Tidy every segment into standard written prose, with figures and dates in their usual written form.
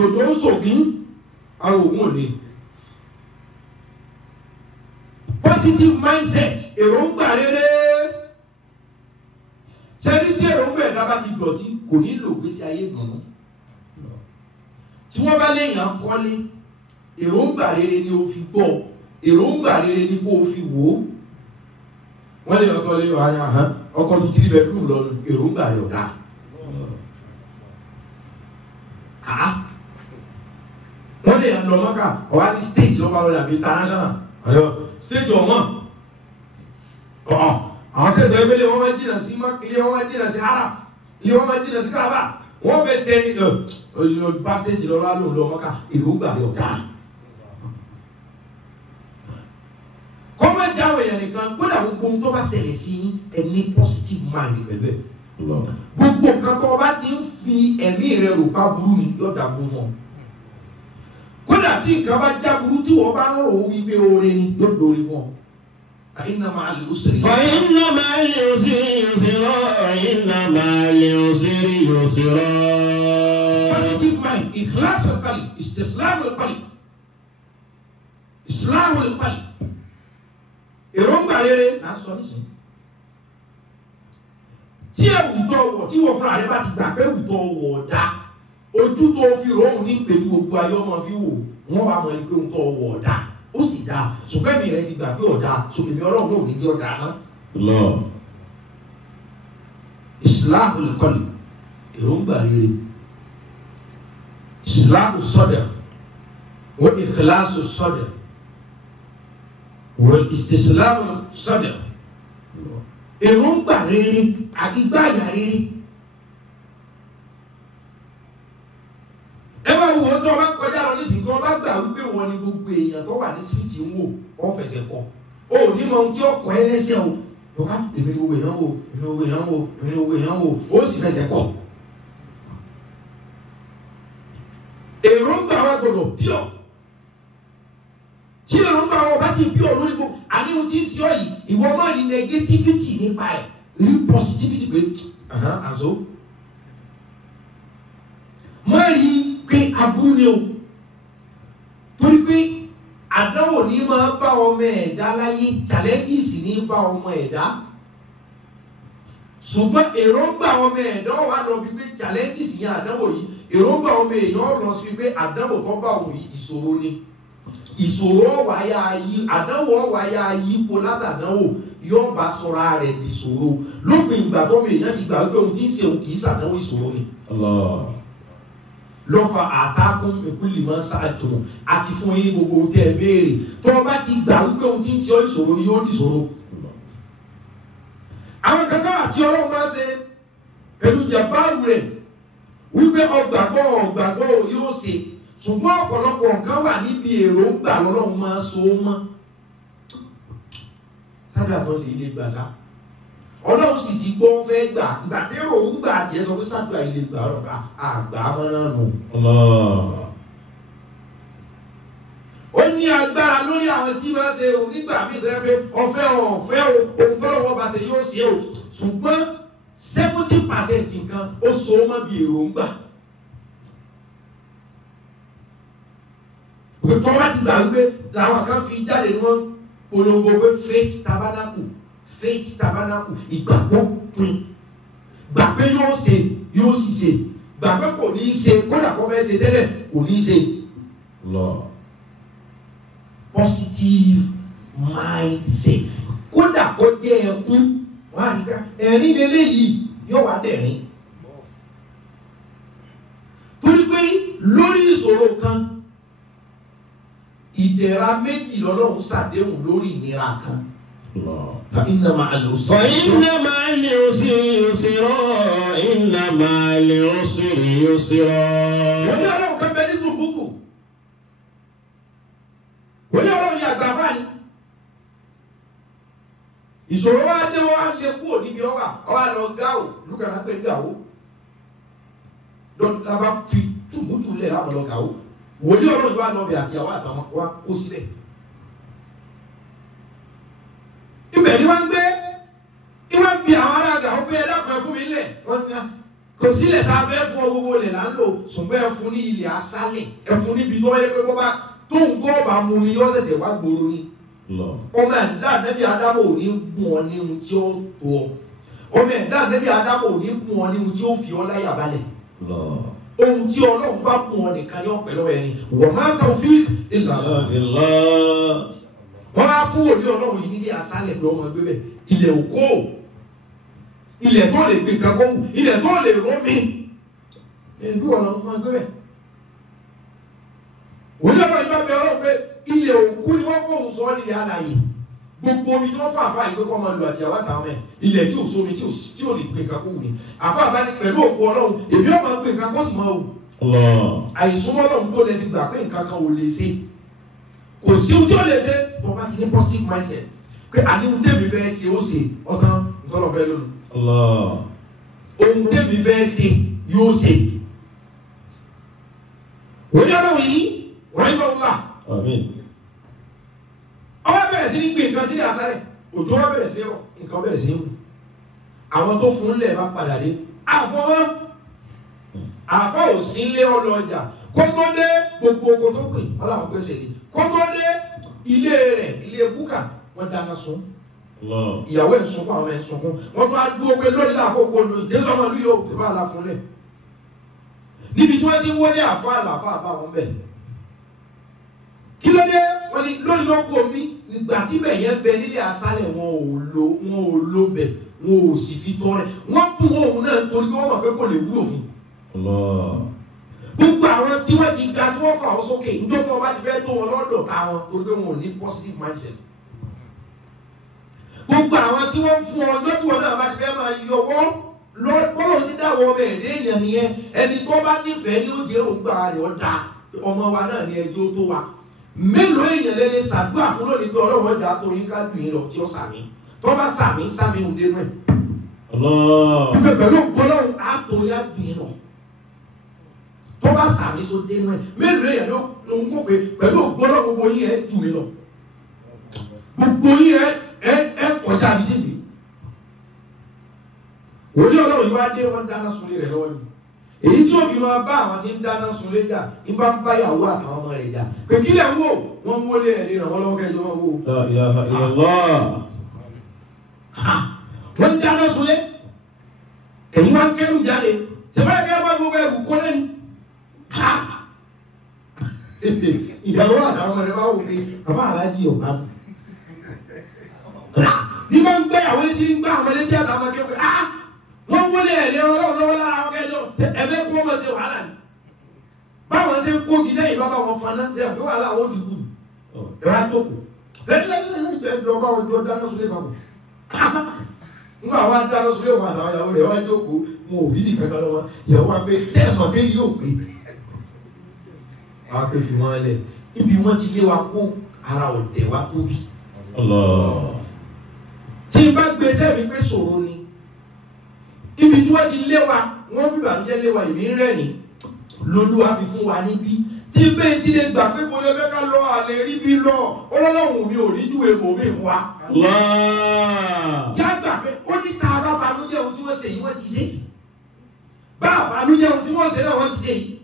òjòjò sògùn ara ògùn òní. Positive mindset, èròǹgbà rere. Sẹ́ni tí èròǹgbà ẹ̀dá bá ti dọ̀tí kò ní lò gbèsè ayé dùnú. Tí wọ́n bá léèyàn kọ́lé, èròǹgbà rere ni o fi gbọ́, èròǹgbà rere ni kó o fi wò ó. Wọ́n lè ọkọ̀ lé ọkọ̀ ní 3 bedroom lọ, èròǹgbà rẹ̀ ọ̀dá. Wọ́n lè lọ mọ́ká ọ̀wá ní state lọ́pàá lọ́dà bí international. State ọmọ àwọn sẹ́tọ̀ ẹgbẹ́lẹ̀ wọ́n máa jìnà sí ilé wọ́n máa jìnà sí ara ilé wọ́n máa jìnà sí káàbà wọ́n fẹ́ sẹ́ni bá state lọ́wọ́ lóun lọ mọ́ká èròǹgbà rẹ̀ ọ̀dá. Kọ́mọ̀ jáwé yẹn nìkan kódà gbogbo ohun tó bá ṣẹlẹ̀ sí ẹni positive mind pẹ̀lú ẹ̀. Gbogbo nǹkan tó bá ti ń fi ẹ̀mí rẹ̀ rò pa burú ni yóò dàbò fún ọ. Kódà tí nǹkan bá já burú tí wọ́n bá ń rò ó wípé oore ni yóò dóore fún ọ. Inna ma'al usri yusra. Inna ma'al usri yusra. Inna ma'al usri yusra. Positive mind, ikhlas al-qalb, istislam al-qalb, islam al-qalb. Èròǹgbà rere náà sọ nísìnyí. Tí ẹ̀wùtọ̀ wọ̀ tí wọ́n fúnra rẹ̀ bá ti gbà pé ẹ̀wùtọ̀ wọ̀ ọ̀dá ojú tó fi rọrùn ní pẹ̀lú gbogbo ayé ọmọ fi wò wọ́n wà mọ̀ ní pé ẹ̀wùtọ̀ wọ̀ ọ̀dá ó sì dá ṣùgbọ́n èmi rẹ̀ ti gbà pé ọ̀dá ṣùgbọ́n èmi ọlọ́run náà ní kí ọ̀dá náà. Islam al-qalb èròǹgbà rere Islam as-sadr wa ikhlas as-sadr wa istislam as-sadr èròǹgbà rere àdìgbàyà rere. Ẹ máa wo tó bá kọjá lọ nísìnyí tó bá gbà wípé wọn ni gbogbo èèyàn tó wà ní síìtì ń wò ọ fẹsẹ̀ kọ ó ní mọ ohun tí ó kọ ẹ lẹ́sẹ̀ o lọ́ka èmi gbogbo èèyàn wò èmi gbogbo èèyàn wò èmi gbogbo èèyàn wò ó sì fẹsẹ̀ kọ. Èròǹgbà wa gbọdọ̀ pure tí èròǹgbà wọn bá ti pure lórí gbogbo àníwò tí ń sọ yìí ìwọ máa ní negativity nípa ẹ̀ ní positivity pé àzó máa rí pé aburú ni o torí pé àdánwò ní máa bá ọmọ ẹ̀dá láyé challenges ní bá ọmọ ẹ̀dá ṣùgbọ́n èròǹgbà ọmọ ẹ̀dá wà lọ bí pé challenges yẹn àdánwò yìí èròǹgbà ọmọ èèyàn lọ sí pé àdánwò tó bá òun yìí ìṣòro ni ìṣòro ọ̀wáyà yí àdánwò ọ̀wáyà yípo látàdánwò yóò bá sọra rẹ̀ di ìṣòro lópin ìgbà tó ọmọ èèyàn ti gbà pé ohun tí ń ṣe òun kì í ṣàdánwò ìṣòro ni. Lọ́fà àtàkùn ìkúlì máa ń ṣáàjò àti fún yín gbogbo ohun tẹ́ ẹ béèrè tó o bá ti gbà wípé ohun tí ń ṣe ìṣòro ni yóò di ìṣòro. Àwọn kankan àti ọlọ́run máa ṣe pẹ̀lú jẹ̀báàrù rẹ̀ wípé ọgbàgbọ́ yóò ṣe ṣùgbọ́n ọ̀pọ̀lọpọ̀ nǹkan wà níbi èròǹgbà lọ́lọ́run máa so mọ́. Sábà tó ṣe ilé gbàṣá ọlọ́run sì ti gbọ́ fẹ́ gbà ìgbà tẹ́rọ ń gbà tí ẹ sọ pé sábà ilé gbà ọ̀rọ̀ àgbà mọ́nà nù. Ó ní agbára lórí àwọn tí máa ṣe onígbà míì tó yẹ pé ọ̀fẹ́ ohun tọ́lọ́wọ́ bá ṣe yóò ṣe o ṣùgbọ́n 70% nǹkan ó so mọ́ bí èròǹgbà. Òkè tó wá ti gbà wípé làwọn kan fi jáde ní wọ́n polongo pé faith tabernacle ìgbàgbọ́ pin gbà pé yóò ṣe yóò sì ṣe gbà pé kò ní í ṣe kódà kó fẹ́ ṣe tẹ́lẹ̀ kò ní í ṣe. Positive mindset kódà kó jẹ́ ẹkún wọ́n á rí ká ẹ̀rín lélẹ́yìí yóò wá dẹ̀rín. Torí pé lórí ìṣòro kan ìdẹ̀ra méjì lọ́lọ́run ṣàdéhùn lórí ìnira kan. فإن مع العسر يسرا إن مع العسر يسرا. wọ́n ní ọlọ́run kan bẹ nínú búkù wọ́n ní ọlọ́run yà gbà fáni ìṣòro wa dé wọ́n lè kú òdìbí ọwà lọ gáwó lùkàrà pé gáwó dọ́kítà bá fi túbútù lẹ̀ láwọn lọ gáwó wọ́n ní ọlọ́run wa lọ bẹ̀ àti àwọn àtàwọn wa kó sílẹ̀. Ibẹ̀ ni wọ́n gbé ìwọ́n bí àwọn aráàlú àwọn pé ẹlẹ́kọ̀ọ́ fún mi lẹ̀ wọ́n ní kò sílẹ̀ tá a fẹ́ fún ọ gbogbo ilẹ̀ là ń lò ṣùgbọ́n ẹ fún ní ilẹ̀ aṣálẹ̀ ẹ fún níbi tó wáyé pé bọ́bá tó ń gbọ́ ọba mu ni yọ́ ṣẹ̀ṣẹ̀ wá gbòòrò ni ọmọ ẹ̀dá ànábì Ádámù ò ní gùn ọ ní ohun tí ó tó ọ ọmọ ẹ̀dá ànábì Ádámù ò ní gùn ọ ní ohun tí ó fi ọ láyà balẹ̀ ohun tí Ọlọ́run bá gùn ọ nìkan ní ọ̀pẹ̀ lọ́wọ́ ẹni wa ma tawfiq illa billah wọ́n á fún òní Ọlọ́run yìí nílé aṣálẹ̀ pé ọmọ ẹgbẹ́ bẹ̀ ilẹ̀ òkó ilẹ̀ tó lè gbé kankan wù ilẹ̀ tó lè rómi ìlú ọ̀nà ọmọ ẹgbẹ́ bẹ̀ òní Ọlọ́run bá bẹ Ọlọ́run pé ilẹ̀ òkú ni wọ́n kọ́ òun sọ ọ́ nílẹ̀ alààyè gbogbo omi tí wọ́n fà fà yìí pé kọ́ máa lu àti àwọn àtàwọn ẹ̀ ilẹ̀ tí ò sómi tí ò lè gbé kankan wù ni àfa àbá ní pẹ̀lú òkú Ọlọ́run èmi ọmọ gbé nǹkan kọ́ sì máa wù àìsúnmọ́ Ọlọ́run tó lè fi gbà pé nǹkan kan ò lè ṣe kò sí ohun tí ó lè ṣe tó bá ti ní positive mindset pé àní ohun tèmi fẹ́ ṣe ó ṣe ọ̀tán ntọ́lọ̀ fẹ́ lónìí ohun tèmi fẹ́ ṣe yóò ṣe òní Ọlọ́run yìí wọ́n ń bọ̀ wá ọwọ́ bẹ̀rẹ̀ sí ní gbé nǹkan sí àṣálẹ̀ òjò wọ́n bẹ̀rẹ̀ sí ní rọ̀ nǹkan bẹ̀rẹ̀ sí ní wù àwọn tó fún lẹ̀ bá padà dé àfọwọ́ àfọ òsínlé ọlọ́jà kó tó dé gbogbo oko tó pè ọlọ́run pèsè ní kó tó dé ilé rẹ̀ ilé búkà wọ́n dáná sun ìyàwó ẹ̀ sunkún àwọn ẹ̀ sunkún wọ́n tó á dúró pé lórí àkókò lóyún jésù ọmọ ìlú yóò tó bá la fún lẹ̀ níbi tí wọ́n ti wọlé àfọ àlàfà àbáwọn bẹ̀ kí ló dé wọ́n ní lórí lọ́kọ̀ mi nígbà tí bẹ̀ yẹn bẹ nílé aṣálẹ̀ wọn ò lo bẹ̀ wọn ò sì fi tọrẹ wọ́n kún òun náà torí pé wọ́n mọ̀ pé kò lè wúlò fún gbogbo àwọn tí wọ́n ti ga tí wọ́n fà ọ́ sókè níjọ́ tí wọ́n bá ti fẹ́ tó wọn lọ́dọ̀ ká wọn torí pé wọn ò ní positive mindset gbogbo àwọn tí wọ́n fún ọ lọ́dún wọn náà bá ti fẹ́ máa yọwọ́ bọ́lọ̀ ti dáwọ́ ọmọ ẹ̀dẹ́ èèyàn nìyẹn ẹni tó bá nífẹ̀ẹ́ ní ó jẹ́ òǹgbà rẹ̀ ọ̀dà ọmọ wa náà ní ẹjọ́ tó wa mélòó èèyàn lẹ́lẹ́ ṣàdúrà fún lónìí pé ọlọ́run ọjà tó yín ká jù yín lọ tí ó sàmì tó bá sàmì ò dénú ẹ̀ pẹ̀lú ọlọ́run á tó yá jù yín lọ tó bá sàmì so dénú ẹ̀ mélòó èèyàn ló ń kó pé pẹ̀lú ọlọ́run gbogbo yín ẹ̀ jù mí lọ gbogbo yín ẹ̀ kọjá mi débi òní ọlọ́run yìí wá dé wọ́n dáná sunlé rẹ̀ lọ́wọ́ ni èyí tí ó fi máa bá àwọn tí ń dáná sunlé jà ní bá ń bá ìyàwó àtàwọn ọmọ rẹ̀ jà pé kí lẹ̀ ń wò wọ́n ń wọlé ẹ̀ lè ràn wọ́n lọ́wọ́ kẹjọ wọn wò. wọ́n ń dáná sunlé èyí wá ń kẹ́rù jáde ṣẹ̀fẹ́ kẹ́rù bá gbogbo ẹ̀rù kọ́ lẹ́nu ìyàwó àtàwọn ọmọ rẹ̀ bá wò pé bàbá aláàjì ọ̀bá ní bá ń gbé àwọn etí ń gbá àwọn ẹlẹ́tí àtàwọn akẹ́kọ̀ọ́ wọ́n wọlé ẹ̀lẹ́ ọlọ́run lọ́wọ́ lára àwọn kẹjọ ẹ̀fẹ́ kó wọ́n ṣe wàhálà ní báwọn ṣe kó gidẹ́ yìí bábá wọn faná ṣe àbí wàhálà àwọn òdìbò ẹ̀rọ àtòkù ẹ̀ẹ́dẹ́gbẹ̀rún bá wọn jọ dáná sólé papọ̀ nígbà wọn dáná sólé wọn àtàwọn ìyàwó rẹ̀ wọ́n jókòó wọn ò rí ní kankan lọ́wọ́ ìyàwó wa pé sẹ́ẹ̀mọ̀ pé yóò pé wọn pé fi wọn lẹ̀ níbi wọn ti lé wa kó ara ọ̀dẹ̀ wa tóbi tí n bá gbé sẹ́ẹ̀mí pé ṣòro ni ibi tí wọ́n ti lé wa wọ́n fi bàjẹ́ lé wa ìmí rẹ̀rìn lolúwa fi fún wa níbí tí bẹ́ẹ̀ ti lè gbà pé mo lè fẹ́ ká lọ àlè rí bí lọ ọlọ́lọ́hùn mi ò rí júwe mò mí fún wa. yá gbà pé ó ní ta bá banújẹ́ ohun tí wọ́n ṣe yìí wọ́n ti ṣe bá banújẹ́ ohun tí wọ́n ṣe náà wọ́n ti ṣe yìí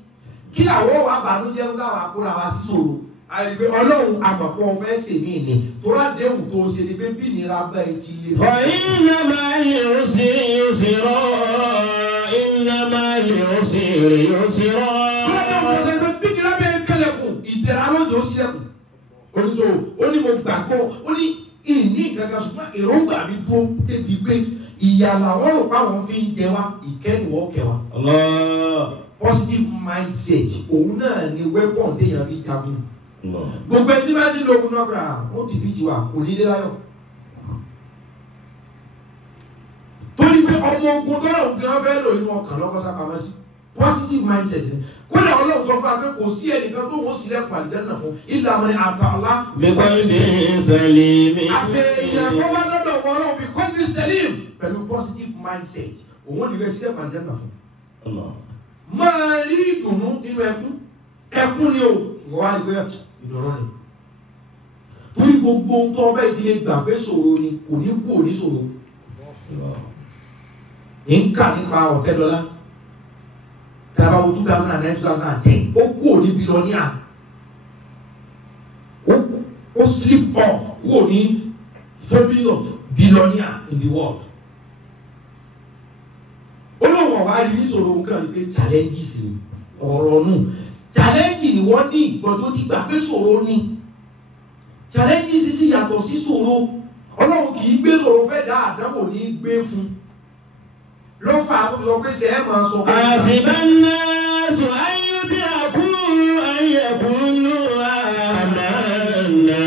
kí àwọn wa banújẹ́ ohun táwọn akóra wa sí ṣòro àìgbé ọlọ́run àgbàpọ̀ fẹ́ ṣe mí ni tóra déhùn tó ṣe ni pé bí nira bá ẹ ti lé. inna ma'al usri yusra inna ma'al usri yusra. ọlọ́run kò tẹ̀lé bí nira bẹ́ẹ̀ kẹlẹ̀kùn ìdẹ̀rẹ̀ alójó sílẹ̀kùn oníṣòwò ó ní mo gbàgbọ́ ó ní ìní ìgbàgbọ́ ṣùgbọ́n èròǹgbà mi dúró débi pé ìyàlà wọn rò pa wọn fi ń jẹ wá ìkẹ́nuwọ́ kẹwàá. positive mindset òun náà ni weapon téèyàn fi jagun gbogbo ẹni tí bá ti lo ogun náà gbà ó ti fi tiwa kò ní dé láyọ̀ torí pé ọmọ ogun tọ́lá òun gan fẹ́ lò inú ọkàn lọ́kọ́ sápamọ́ sí positive mindset ni kódà ọlọ́run sọ fún wa pé kò sí ẹnìkan tó wọ́n sílẹ̀ pàdánù fún ilà àmọ́ ni àtàlá bíkọ́ ní sẹ́lẹ̀mì àfẹ́yìn kọ́ bá lọ́dọ̀ wọn ọlọ́run bí kọ́ ní sẹ́lẹ̀m pẹ̀lú positive mindset òun ò ní bẹ́ sílẹ̀ pàdánù fún máa rí ìdùnnú nínú ẹkún ni o ṣùgbọ́n wá ní pé ìdùnnú ni torí gbogbo ohun tó ọbẹ̀ ti lè gbà pé ṣòro ni kò ní kú òní ṣòro ń kà nípa Ọ̀tẹ́dọ́lá tàbá wo 2009 2010 ó kúrò ní billionaire ó slip off kúrò ní family of billionaire in the world. Olóòwò wa rí níṣòro nǹkan rí pé challenges ni ọ̀rọ̀ nù challenge ni wọ́n ní ìgbọ́dọ̀ ti gbà pé ṣòro ni challenges sì yàtọ̀ sí ṣòro. Ọlọ́run kì í gbé ṣòro fẹ́ dá àdánwò ní gbé fún lọ́fà àtúntò pé ṣe é máa sọ pé. àṣìbánná sọ ayé tí a kú ayé kúnú àmàna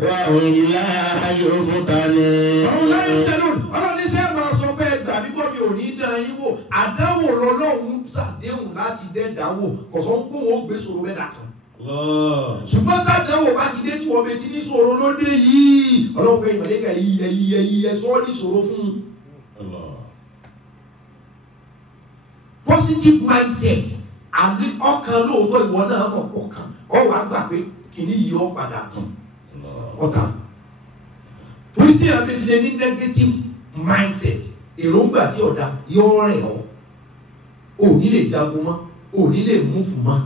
wà òyìnlá ayé òfúta ni. Ọ̀run láyé tẹ́lú Ọlọ́run ní ṣe é máa sọ pé ẹgbàá bí gbọ́ mi ò ní dán yín wò àdánwò lọ́lọ́run ṣàdéhùn láti dẹ́dáwò kọ̀sọ́ ń kó wọn gbé ṣòro mẹ́ta kan. Ṣùgbọ́n tàdánwò bá ti dé tí wọ́n bẹ ti ní ṣòro lóde yìí Ọlọ́run pé ìmọ̀lẹ́kà yìí ẹ̀sọ́ ní ṣòro fún un. Positive mindset àbí ọkàn lóòótọ́ ìwọ náà mọ̀ ọkàn ọ wàá gbà pé kìíní yìí ọ padà dùn ọ̀tá. Torí tí a bẹ ti lè ní negative mindset èròǹgbà tí ọ̀dà yọ rẹ̀ ọ́ ò ní lè jagun mọ́ ò ní lè múfù mọ́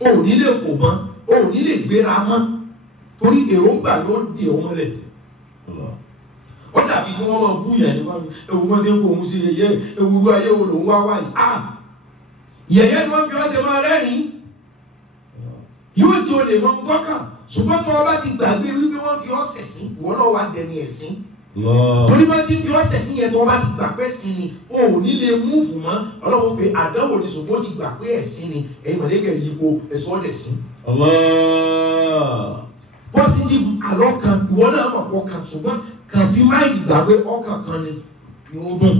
ò ní lè fò mọ́ ò ní lè gbéra mọ́ torí èròǹgbà yóò dè ọ́ mọ́lẹ̀. Ó dàbí kí wọ́n máa bú yẹn nípa ewu mọ́ sí ń fòun sí yẹyẹ ewúrú ayé wo lòun wá wáyé yẹyẹ ni wọ́n fi ọ́ ṣe máa rẹ́rìn yóò di olè mọ́ nǹkan ṣùgbọ́n tó o bá ti gbàgbé wípé wọ́n fi ọ́ ṣẹ̀sín ìwọ náà wà dẹni ẹ̀sín torí bá ti fi ọ́ ṣẹ̀sín yẹn tó o bá ti gbà pé sí ni o ò ní lè múùfù mọ́ Ọlọ́run pé àdánwò ni ṣùgbọ́n ti gbà pé ẹ̀sín ni ẹ̀yin mọ̀lẹ́kẹ̀ yìí po ẹ̀sùn ọ̀dẹ̀ sí. Positive àlọ́ kan ìwọ náà mọ̀ pọ̀ kan ṣùgbọ́n kan fi máìlì gbà pé ọkàn kan ni ó dùn.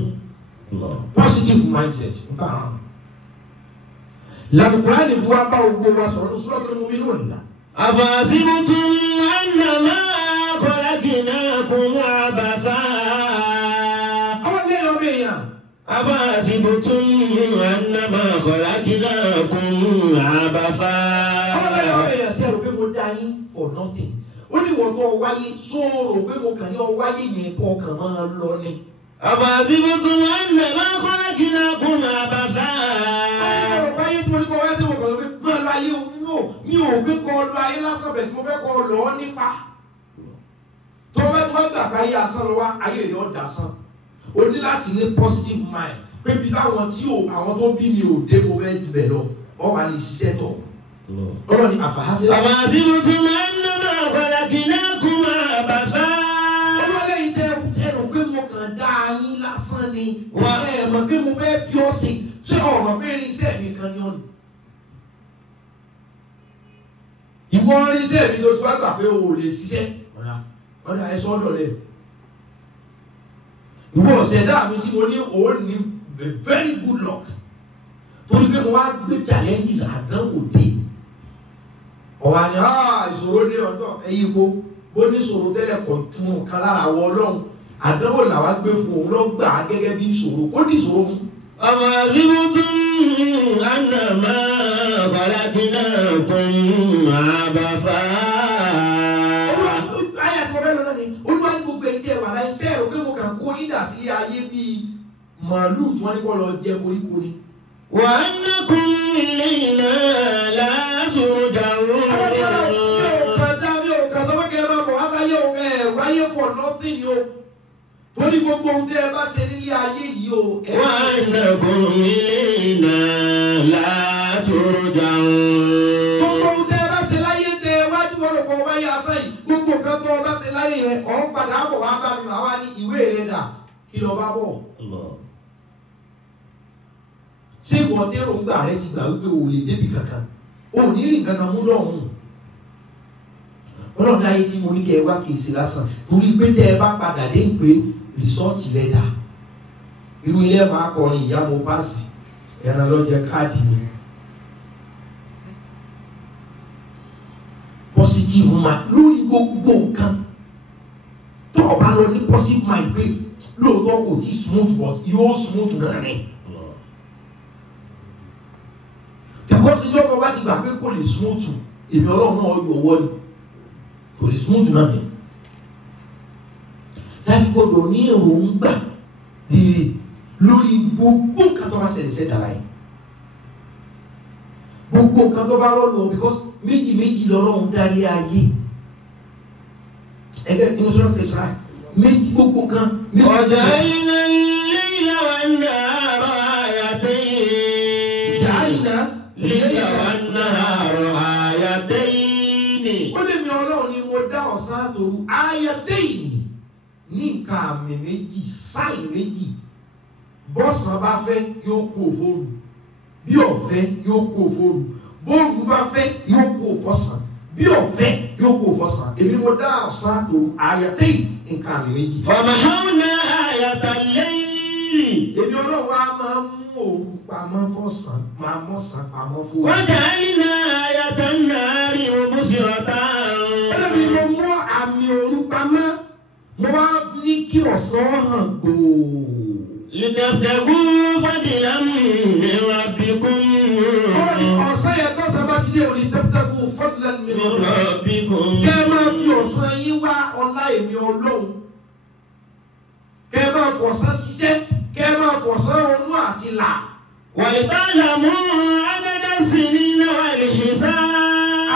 Positive mindset ń bá ara. Làbùkúrá ni fún wa bá ogbó wa sọ̀rọ̀ ní Suratul Mu'minun. أفحسبتم أنما خلقناكم عبثا أفحسبتم أنما خلقناكم عبثا for nothing. Ó ní wọ́n tó wáyé sọ̀rọ̀ pé mo kàn ní ọ wáyé yẹn kọ́ kàn máa lọ ni. أفحسبتم أنما خلقناكم عبثا. Ọ̀rọ̀ wáyé tí mo ní kọ́ wáyé sí mo kàn lọ pé máa lọ ayé mi ò gbé kọ́ lọ ayé lásán bẹ̀ tí mo fẹ́ kọ́ lọ nípa. Tó fẹ́ tó gbà pé ayé asán lọ wá ayé rẹ̀ ọ̀ dasán. O ní láti ní positive mind pé bí táwọn tí àwọn tó bí mi ò dé mo fẹ́ jù bẹ̀ lọ ọ wà ní ṣiṣẹ́ tọ̀. Ọlọ́run ní àfàhásí. أفحسبتم أنما خلقناكم عبثا. Ọlọ́lẹ̀ yìí tẹ́ ẹ̀rọ pé mo kàn dá yín lásán ni. Wà ẹ̀ mọ̀ pé mo fẹ́ fi ọ́ sí. Ṣé ọ̀rọ̀ pé irinṣẹ́ mi kan ní ọ̀nà? Ìwọ irinṣẹ́ mi tó ti wá gbà pé o ò lè ṣiṣẹ́. Ọ̀dà ẹ̀sọ́ ọ̀dọ̀ lẹ̀. Ìwọ ọ̀sẹ̀dá mi tí mo ní òun ní very good luck. Torí pé mo wá gbé challenges àdánwò dé. Ọ̀wá ni ìṣòro ní ọ̀dọ̀ ẹ̀yìn kó bó ní ìṣòro tẹ́lẹ̀ kọ̀ọ̀tún kan lára àwọn Ọlọ́run àdánwò làwa gbé fún òun lọ́gbà gẹ́gẹ́ bí ìṣòro kó ní ìṣòro fún. أفحسبتم أنما خلقناكم عبثا. Ayé àti ọ̀rẹ́ lọ́nà ni Olúwa ní gbogbo ẹ̀jẹ̀ wà láì ṣe ẹ̀rọ pé mo kàn kó yín dà sí ayé bíi màálù tí wọ́n ní kó lọ jẹ koríko ni. وأنكم إلينا لا ترجعون. For nothing yo. Torí gbogbo ohun tẹ́ ẹ bá ṣe nílé ayé yìí o. وأنكم إلينا لا ترجعون. Gbogbo ohun tẹ́ ẹ bá ṣe láyé tẹ wájú wọ́n kọ́ wáyé asán yìí. Gbogbo nǹkan tó o bá ṣe láyé yẹn ọ̀ ń padà bọ̀ wá bá mi màá wá ní ìwé rẹ̀ dà kí lọ bá bọ̀. Ṣé ìwọ tẹ́rọ ńgbà rẹ ti gbà wípé o lè débi kankan? O ní rìn kankan mú lọ́hùn. Ọlọ́run láyé tí mo ní kẹ́ ẹ wá kì í ṣe lásán torí pé tẹ́ ẹ bá padà dé ń pé rìsọ́ọ̀tì rẹ̀ dà irú ilé máa kọrin ìyá mo pàṣẹ ẹran lọ́jẹ káàdì mi. Positive mind lórí gbogbo nǹkan tó o bá lọ ní positive mind pé lóòótọ́ kò tí smooth but yóò smooth náà rẹ̀. Because ìjọba wa ti gbà pé kò lè smooth èmi Ọlọ́run náà yọ ọwọ́ ni. Kò lè smooth náà ni. Láti gbọdọ̀ ní èròǹgbà rere lórí gbogbo nǹkan tó bá ṣẹlẹ̀ ṣẹ̀dá láyé. gbogbo nǹkan tó bá rọ́ọ̀lù because méjì lọ́lọ́run dálé ayé ẹgbẹ́ inú sọ́dọ̀ fèsà méjì gbogbo kan méjì. ọ̀dà iná lílà wà náà ayàtẹ́yìn. ìdáyìnà lílà wà náà ayàtẹ́yìn. ó lè mi ọlọ́run ni mo dá ọ̀sán àtòru ayàtẹ́yìn ní nǹkan àmì méjì sáì méjì bọ́sàn bá fẹ́ yóò kú òfòrù bí ọ̀fẹ́ yóò kú òfòrù bóòlù bá fẹ́ yóò kú òfòsàn bí ọ̀fẹ́ yóò kú òfòsàn èmi mo dá ọ̀sán àtòru ayàtẹ́yìn nǹkan àmì méjì. fàmáhánà ayàtẹ́yìn. èmi ọlọ́run á máa mú òru pamọ́ fọ́sàn máa mọ́sàn pamọ́ fún wa. wọ́n dà iná ayàtọ̀ náà rí omi sí ọ̀tá. ẹlẹ́bi mo mú àmì òru pamọ́ mo wá ní kí ọ̀sán hàn gbòò. lìtẹ̀tẹ̀kú fàdílà mi rabbikum. ọ̀sán yẹn tó sábà ti dé òní tẹ́tẹ́kù fadlan min rabbikum. kẹ́ ẹ máa fi ọ̀sán yín wá ọlá èmi ọlọ́run kẹ́ ẹ máa fọ̀sán ṣiṣẹ́ kẹ́ ẹ máa fọ̀sán ronú àti là. wàlìbálàmú adada sinina wal-hisab.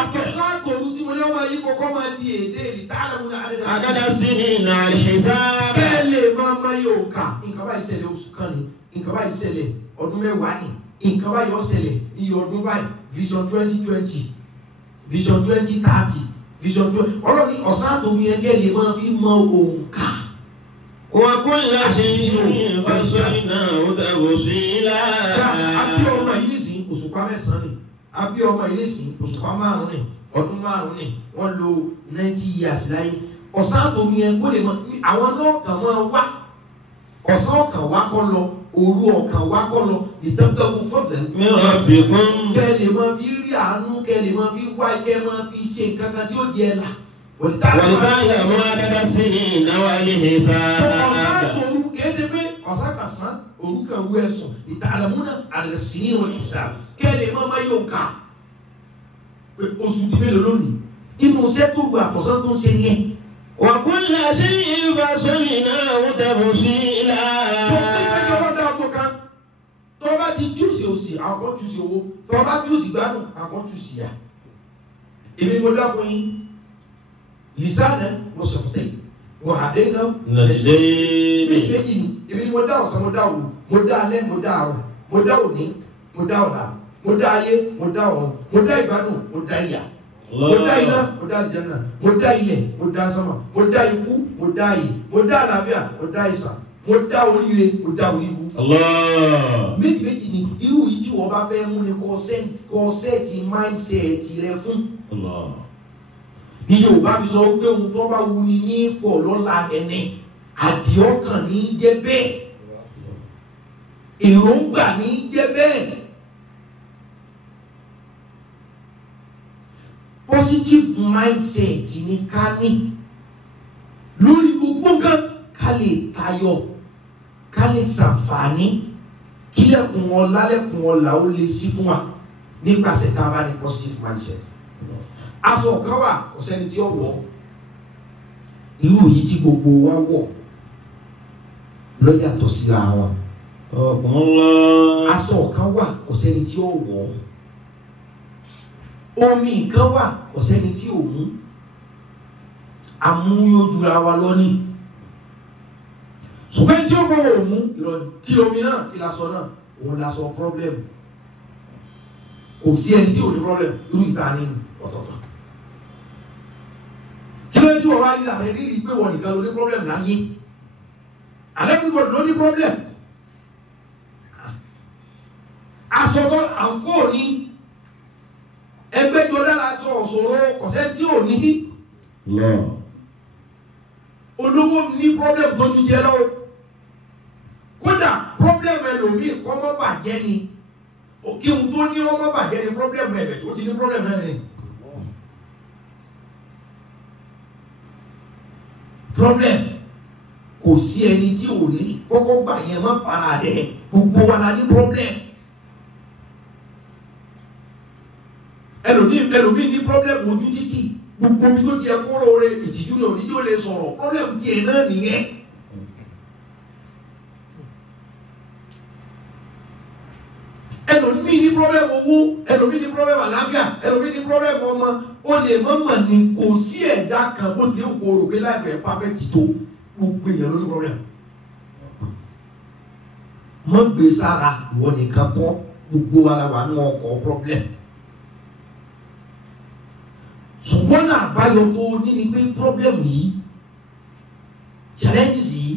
àtọ̀sán àtòru tí mo ní ọmọ yìí kọ́kọ́ máa di èdè ìtàlẹ́mú ní adada sinina wal-hisab. bẹ́ẹ̀ lè máa yóò kà nǹkan báyìí ṣẹlẹ̀ oṣù kan ni nǹkan báyìí ṣẹlẹ̀ ọdún mẹ́wàá ni nǹkan báyìí ó ṣẹlẹ̀ iye ọdún báyìí vision 2020 vision 2030 vision 20 ọlọ́ni ọ̀sán àtòru yẹn kẹ́ lè máa fi mọ òǹkà. wa kulla shay'in fassalnahu tafsila. àbí ọmọ yìí nìsín òṣùpá mẹ́sàn-án ni àbí ọmọ yìí nìsín òṣùpá márùn-ún ni ọdún márùn-ún ni wọ́n lò 90 years láyé ọ̀sán àtòru yẹn kó lè mọ àwọn náà kàn máa wá ọ̀sán ọ̀kan wá kọ́ lọ òru ọ̀kan wá kọ́ lọ ìtẹ́tẹ́kù fọ́ọ̀lẹ̀. min rabbikum. kẹ́ lè máa fi rí àánú kẹ́ lè máa fi wá kẹ́ máa fi ṣe nǹkan kan tí ó di ẹ̀ là. wàlìbálàmú adada sinina wal-hisab. ọ̀sán àtòru kìí ṣe pé ọ̀sán kan sán òru kan wú ẹ̀sùn ìtàlẹ́múnà al-sinin wal-hisab kẹ́ lè máa yóò kà pé oṣù tí mélòó lónìí inú iṣẹ́ tó gbà àtọ̀sán tó ń ṣe yẹn. wa kulla shay'in fassalnahu tafsila. tó bá ti túùsì òsì àwọn kan túùsì owó tó bá túùsì gbádùn àwọn kan túùsì yá. èmi mo dá fún yín lisana mo sọfúntẹ mo àdé náà méjì ni èmi mo dá ọ̀sán mo dá òru mo dá alẹ́ mo dá àrùn mo dá òní mo dá ọ̀la mo dá ayé mo dá ọ̀run mo dá ìgbádùn mo dá ìyà. mo dá iná mo dá àlùjánnà mo dá ilẹ̀ mo dá sánmà mo dá ikú mo dá ayé mo dá àlàáfíà mo dá ìsàn mo dá oríire mo dá oríwu. méjì ni irú yìí tí wọ́n bá fẹ́ mú ni kọ́ sẹ́ẹ̀tì mindset rẹ fún. ní Yorùbá fi sọ pé ohun tó bá wù ní ní pọ̀ lọ́la ẹni àdìọ́kàn ní jẹ́ bẹ́ẹ̀ èròǹgbà ní jẹ́ bẹ́ẹ̀. Positive mindset ni ká ní lórí gbogbo kan ká lè tayọ ká lè ṣàǹfààní kílẹ̀kùn wọn lálẹ́kùn wọn là ó lè sí fún wa nípasẹ̀ tá a bá ní positive mindset. aṣọ kan wà kò sẹ́ni tí ó wọ̀ irú yìí tí gbogbo wa wọ̀ ló yàtọ̀ síra wọn. aṣọ kan wà kò sẹ́ni tí ó wọ̀ omi nǹkan wà kò sẹ́ni tí ò mú amúyójúra wa lọ́ní ṣùgbọ́n tí ó kọ́ wò mú kí omi náà kí lásọ náà òun lásọ problem kò sí ẹni tí ò ní problem irú ìta nínú ọ̀tọ̀ọ̀tọ̀ kí ló ń tí wọ́n wá nílà rẹ̀ nílì pé wọ́n nìkan ló ní problem láyé alẹ́kùnbọ̀n ló ní problem aṣọ́kọ́ àǹkó ní ẹgbẹ́ jọdá láti ọ̀ṣọ́rọ̀ ọ̀sẹ́ tí ò ní olówó ní problem tó ju jẹ́ lọ́wọ́ kódà problem ẹlòmíì kọ́ mọ́ bàjẹ́ ni kí n tó ní ọmọ bàjẹ́ ni problem ẹ̀bẹ̀ tó ti ní problem náà ni problem kò sí ẹni tí ò ní kọ́kọ́ gbà yẹn má para rẹ̀ gbogbo wa la ní problem. ẹlòmíì ní problem ojú títì gbogbo omi tó ti ẹ kóró rẹ ìtìjú rẹ òní yóò lè sọ̀rọ̀ problem tiẹ̀ náà nìyẹn. ẹlòmíì ẹlòmíì ní pọ́blẹ́mù owó, ẹlòmíì ní pọ́blẹ́mù àlàáfíà, ẹlòmíì ní pọ́blẹ́mù ọmọ. Ó lè mọ̀ ní kò sí ẹ̀dá kan bó ti lè kó rò pé láìpẹ́ pàfẹ́tì tó gbogbo èèyàn ló ní pọ́blẹ́mù. Mọ̀ gbé sára ìwọ nìkan kọ́ gbogbo wa la wà ní ọkọ̀ pọ́blẹ́mù. Ṣùgbọ́n náà àbáyọ tó ní ni pé pọ́blẹ́mù yìí, challenges yìí,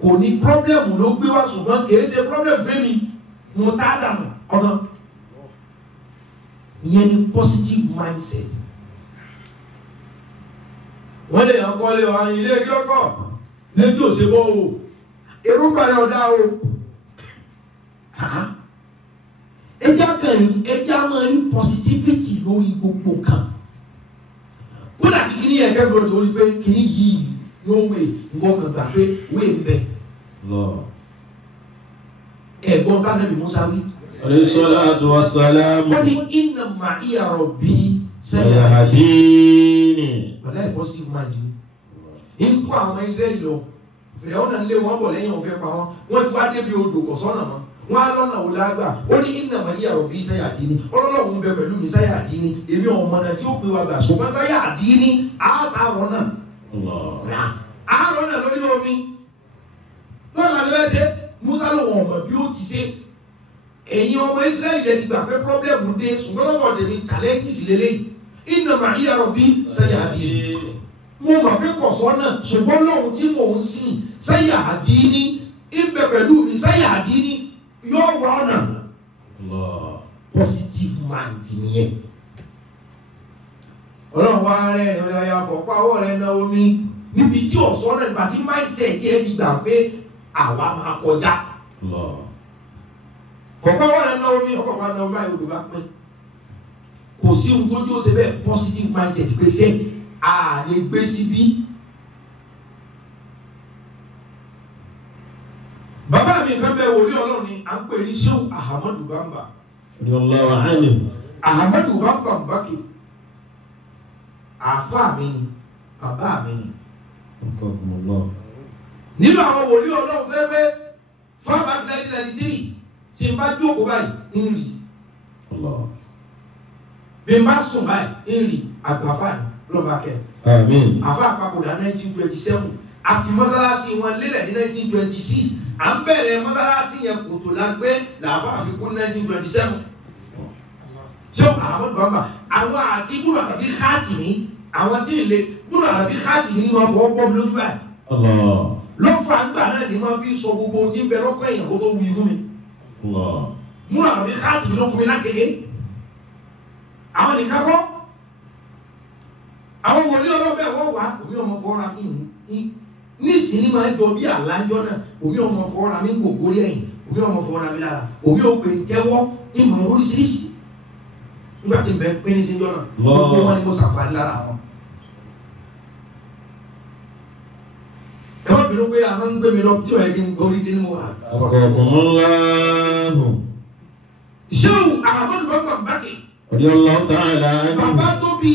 kò ní pọ́blẹ́mù ló gbé wá ṣùgbọ́n kì í ṣe pọ́blẹ́mù fẹ́mi mo tá a dànù ọ̀nà. Ìyẹn ni positive mindset. Wọ́n lè yàn kọ́lé wa ní ilé kílọ́kọ̀ létí òṣèbọ̀ o, èròǹgbà rẹ̀ ọ̀dá o. Ẹja máa rí positivity lórí gbogbo kan. Kódà kìíní ẹ̀kẹ́ gbọ́dọ̀ lórí pé kìíní yìí ló wé nǹkan kan gbà pé wé ń bẹ. Ẹ̀gbọ́n bá Nábì Mùsá wí. Alayhi salatu wassalam. Wọ́n ní inna ma'iya rabbi sayahdini. Wọ́n láì positive mind ni. Ń kó àwọn Ísírẹ́lì lọ. Fìrẹ́wọ́n náà lé wọn bọ̀ lẹ́yìn òfin pa wọn. Wọ́n ti wá débi odò kò sọ́nà mọ́. Wọ́n á lọ́nà wò lágbà. Ó ní inna ma'iya rabbi sayahdini. Ọlọ́run bẹ pẹ̀lú mi sayahdini. Èmi ọmọ náà tí ó gbé wa gbà. Ṣùgbọ́n sayahdini á sàrọ̀ náà. Àárọ̀ náà lórí omi. Wọ́n là lọ́wọ́ ṣe Musa ló wọ̀n mọ̀ bí ó ti ṣe. Ẹ̀yin ọmọ Ísírẹ́lì lè ti gbà pé pọ́blẹ́mù dé ṣùgbọ́n lọ́wọ́ ọ̀dẹ̀ ni challenge sì lélẹ́yìn. Inna ma'iya rabbi sayahdini. Mo mọ̀ pé kọ̀sọ́ náà ṣùgbọ́n lọ́hùn tí mò ń sìn sayahdini. Ibẹ̀ pẹ̀lú mi sayahdini yóò wọ ọ̀nà. Positive mind nìyẹn. Ọlọ́run wá rẹ̀ ọ̀rẹ́ ọ̀yà fọ̀pá ọwọ́ rẹ̀ náà omi níbi tí ọ̀sọ́ náà nígbà tí mindset ẹ ti gbà pé àwa máa kọjá. Fọ̀pá ọwọ́ rẹ̀ náà omi ọkọ̀ wa náà báyìí olùbá pín. Kò sí ohun tó yóò ṣe bẹ́ẹ̀ positive mindset pé ṣé a lè gbé síbí. Bàbá mi kan bẹ́ẹ̀ wòlíì Ọlọ́run ni à ń pè ní Shehu Ahmadu Bamba. Ahmadu Bamba Mbaki. Àfá mi ni, bàbá mi ni. Nínú àwọn wòlíì Ọlọ́run fẹ́fẹ́ fáwọn agbẹ́lẹ́lẹ́lẹ́tìrì tí n bá jókòó báyìí ń rí. Bí n bá sùn báyìí ń rí àgbàfà lọ́ba kẹ́. Àfá àpapòdà 1927 àfi mọ́sálásí wọn lélẹ̀ ní 1926 à ń bẹ̀rẹ̀ mọ́sálásí yẹn kòtò lágbé làáfà àfikún 1927. Ṣé àwọn bàbá àwọn àti gbúdọ̀ àbí káàtì ní àwọn tí ìlé gbúdọ̀ àbí káàtì ní wọn fọwọ́ pọ́ lójú báyìí. Lọ́fà àgbà náà ni wọ́n fi sọ gbogbo tí ń bẹ lọ́kọ̀ èèyàn kó tó wí fún mi. Gbúdọ̀ àbí káàtì ló fún mi lákèké. Àwọn nìkan kọ́. Àwọn wòlíì ọlọ́bẹ̀ wọ́n wá omi ọmọ fọ́ra nísìnyí máa ń jọ bí àlájọ́ náà omi ọmọ fọ́ra mi kò górí ẹ̀yìn omi ọmọ fọ́ra mi lára omi ò pè tẹ́wọ́ ìmọ̀ oríṣiríṣi. Nígbà tí bẹ pín ní sí jọ́nà gbogbo wọn ni mo ṣàǹfààní lára wọn. Ẹ má bínú pé àwọn ń gbé mi lọ tí ó yẹ kí n gorí kí ni mo wà. Shehu Ahmadu Bamba Mbaki. Bàbá tó bí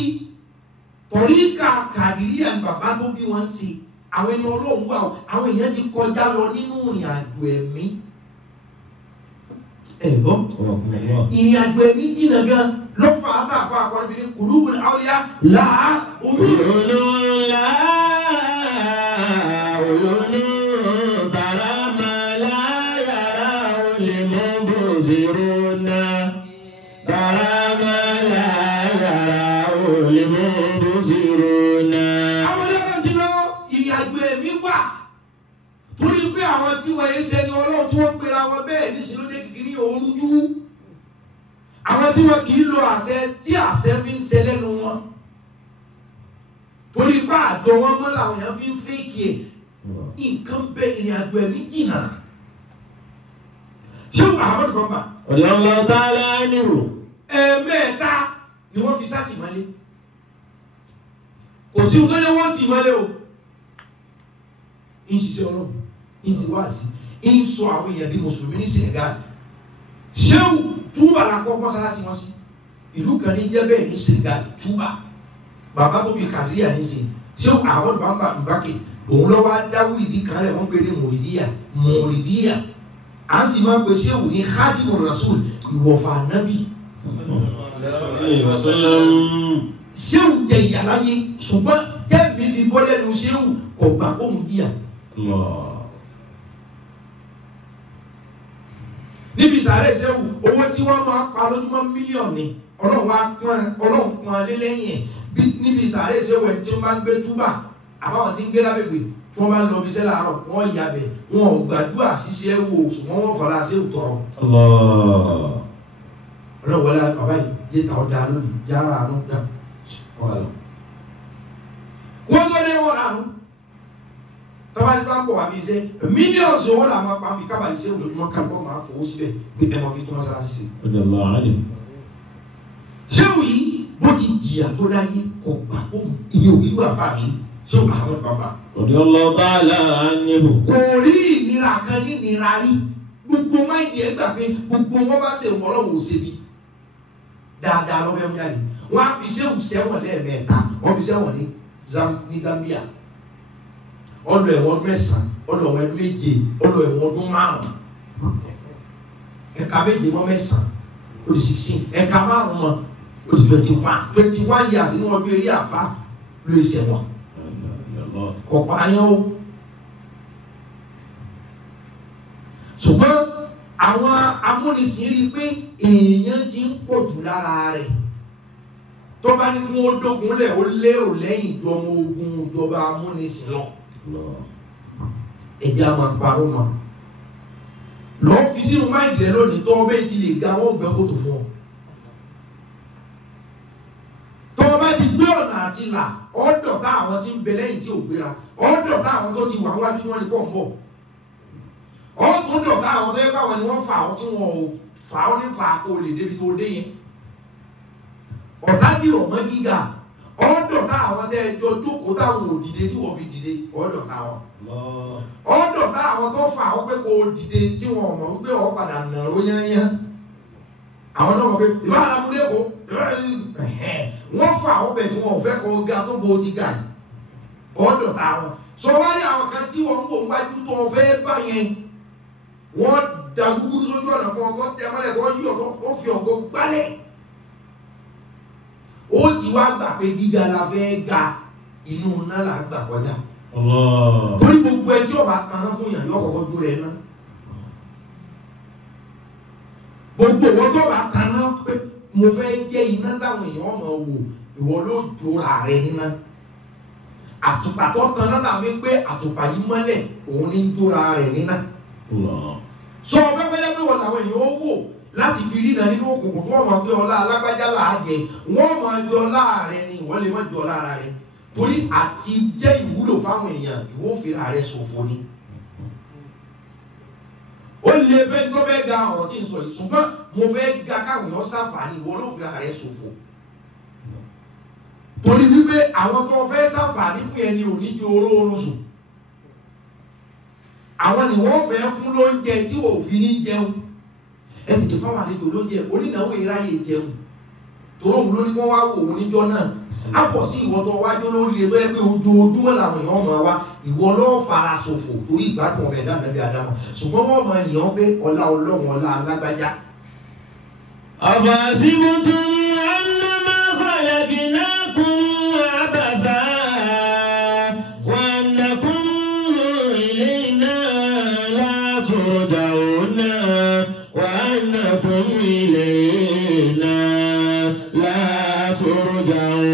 tọ̀ríkà Kàdìríyà ni bàbá tó bí wọn ṣe. Àwọn ẹni Ọlọ́run wà àwọn èèyàn ti kọjá lọ nínú ìrìn àjò ẹ̀mí. Ẹ̀gbọ́n ìrìn àjò ẹ̀mí jìnnà gan ló fà á tà fún akọrin fi ní kulubul awliya làá olóòlù bàrámàlá yàrá olè mọ́ bó zèrò náà bàrámàlá yàrá olè mọ́ bó zèrò náà. Àwọn ọlọ́run ti lọ ìrìn àjò ẹ̀mí wà torí pé àwọn tí wọ́n yé sẹ́ni Ọlọ́run tí wọ́n pera wọn bẹ́ẹ̀ níṣẹ́ ló jẹ́ kìkìrí orújú. Àwọn tí wọ́n kì í lo àṣẹ tí àṣẹ fi ń ṣe lẹ́nu wọn. Torí pé àjọ wọn mọ́ làwọn èèyàn fi ń fèkì ẹ̀. Nǹkan bẹ ìrìn àjò ẹ̀mí jìnnà. Ṣé Ahmadu Bamba? Radiyallahu ta'ala anhu. Ẹ̀ẹ̀mẹ́ta ni wọ́n fi sátìmọ́lé. Kò sí nǹkan yẹn wọ́n tì mọ́lé o. Ìṣiṣẹ́ Ọlọ́run, ìṣiwáàsí, ìṣọ àwọn èèyàn bí Mùsùlùmí ní Senegal. Ṣéwù Túbà la kọ́ mọ́sálásí wọn sí. Ìlú kan ní jẹ́ bẹ́ẹ̀ ní Senegal, Túbà. Bàbá tó bí Kàdíríyà ní sìn. Ṣéwù Ahmadu Bamba Mbaki òun lọ wá dáwùrìdí kan lẹ̀ wọ́n pè ní Mùrìdíyà. a sì máa ń pe ṣéwù ní khadimu rasul ìwọ̀fà nábì. ṣéwù jẹ ìyàláyé ṣùgbọ́n tẹ́ẹ̀mí fi bọ́ lẹ́nu ṣéwù kò gbà kóhun jìyà. níbi ìsàlẹ̀ ṣéwù owó tí wọ́n máa pa lójúmọ́ mílíọ̀nù ni ọlọ́run pọn lé lẹ́yìn ẹ̀ níbi ìsàlẹ̀ ṣéwù ẹ̀ tí wọ́n bá ń gbé túbà àbáwọn tí ń gbé lábẹ́gbè tí wọ́n bá ń lọ bí iṣẹ́ láàárọ̀ wọ́n yabẹ̀ wọn ò gbàdúrà ṣiṣẹ́ wò ṣùgbọ́n wọ́n fọlá ṣéwù tọrọ. ọlọ́run wọlé bàbá yìí yé ta ọ̀dà lónìí yàrá àánú gbà wọ́n lọ. wọ́n tó lé wọn àánú tọ́ba tí wọ́n bọ̀ wá bí iṣẹ́ mílíọ̀nù owó là máa pa bí kábàlì ṣéwù lójúmọ́ kálukọ́ máa fowó síbẹ̀ pé ẹ máa fi tó mọ́sálásí sí. ṣéwù yìí bó ti jìyà tó láyé kọ̀ gbà ó ìyẹn òbí wà fà mí ṣéwù Ahmad Bamba. Òdi ọlọ́ba aláàánú. Kò rí ìnira kan ní ìnira rí. Gbogbo máìdì ẹ̀ gbà pé gbogbo wọn bá ṣe ìwọ́rọ̀ wò ṣe bí. Dáadáa lọ́fẹ́ mú jáde. Wọ́n á fi ṣéwù sẹ́wọ̀n lẹ́ẹ̀mẹ́ta. Wọ́n fi sẹ́wọ̀n ní Gambia. Ọlọ ẹ̀wọ̀n mẹ́sàn-án, ọlọ ẹ̀wọ̀n méje, ọlọ ẹ̀wọ̀n ọdún márùn-ún. Ẹ̀ka méje mọ́ mẹ́sàn-án, ó di 16. Ẹ̀ka márùn-ún mọ́, ó di 21 years nínú ọdún eré àfa ló ṣe wọ̀n. Ọ̀pọ̀ àyàn o ṣùgbọ́n àwọn amúnisìn rí pé èèyàn ti ń pọ̀ jù lára rẹ̀ tó bá ní kí wọ́n dógun lẹ̀ ó lérò lẹ́yìn ju ọmọ ogun ìjọba amúnisìn lọ ẹ̀jẹ̀ àwọn àparọ́ mọ́ lọ́ọ́ fi sínú máìdì rẹ̀ lónìí tó ọbẹ̀ ti lè ga wọ́n gbẹ́ kótó fún ọ tó ọba ti gbé ọ̀nà àti là ọ̀dọ̀ tá àwọn tí ń bẹ lẹ́yìn tí ò gbéra ọ̀dọ̀ tá àwọn tó ti wà wájú wọn ni pọ̀ ń bọ̀ ọ̀tún dọ̀ tá àwọn tó yẹ káwọn ni wọ́n fà ọ́ tí wọ́n ò fà ọ́ ní fà kó lè débi tó dé yẹn ọ̀tá dìrọ̀ mọ́ gíga ọ̀dọ̀ tá àwọn tẹ́ ẹjọ́ jókòó táwọn ò dìde tí wọ́n fi dìde ọ̀dọ̀ tá wọn ọ̀dọ̀ tá àwọn tó fà ọ́ pé kó dìde tí wọ́n mọ̀ wípé ọ̀ padà nà ó yányán àwọn náà mọ̀ pé ìbá alámúdé kó wọ́n fà ọ́ bẹ̀ tí wọ́n ò fẹ́ kó ga tó bó ti ga yìí ọ̀dọ̀ tá wọn sọ wá ní àwọn kan tí wọ́n ń wò wájú tó fẹ́ bá yẹn wọ́n da gúgúrú sójú ọ̀nà fún ọkọ̀ tẹ mọ́lẹ̀ wọ́n yí ọ̀gọ́ wọ́n fi ọ̀gọ́ gbálẹ̀ ó ti wá gbà pé gíga la fẹ́ ga inú náà là gbà kọjá torí gbogbo ẹ tí ọba kaná fún yàn yọ ọkọ̀ ojú rẹ̀ náà gbogbo ìwọ tí ọba kaná pé mo fẹ́ jẹ́ iná táwọn èèyàn ọmọ wò ìwọ ló jòrà rẹ níná àtùpà tó tan náà tàbí pé àtùpà yìí mọ́lẹ̀ òun ní jòrà rẹ níná sọ fẹ́fẹ́ pé wọ́n làwọn èèyàn ó wò láti fi rí náà nínú òkùnkùn tó wọ́n mọ̀ pé ọlá alágbájá làájẹ wọ́n máa jọ láàrẹ ni ìwọ́n lè má jọ lára rẹ torí àti jẹ́ ìwúlò fáwọn èèyàn ìwọ fìrà rẹ ṣòfò ni ó lè fẹ́ tó fẹ́ ga ọ̀rọ̀ tí ń sọ yìí ṣùgbọ́n mo fẹ́ ga káwọn èèyàn ṣàǹfààní ìwọ ló fìrà rẹ ṣòfò torí wípé àwọn tó fẹ́ ṣàǹfààní fún ẹni ò ní ju oró sùn àwọn ni wọ́n fẹ́ fún lóúnjẹ tí wọ́n fi ní jẹun ẹ tètè fáwọn àlejò lóúnjẹ onínáwó ìráyè jẹun tòró òun ló ní wọ́n wá wò ó níjọ́ náà á pọ̀ sí ìwọ tó wájú lórí rẹ tó yẹ pé ojoojúmọ́ làwọn èèyàn máa wá ìwọ lọ́ọ́ fara ṣòfò torí ìgbádùn ọ̀rẹ́ dáná bí Ádámù ṣùgbọ́n wọ́n máa yàn pé ọlá Ọlọ́run ọlá alágbájá. أفحسبتم أنما خلقناكم عبثا وأنكم إلينا لا ترجعون وأنكم إلينا لا ترجعون.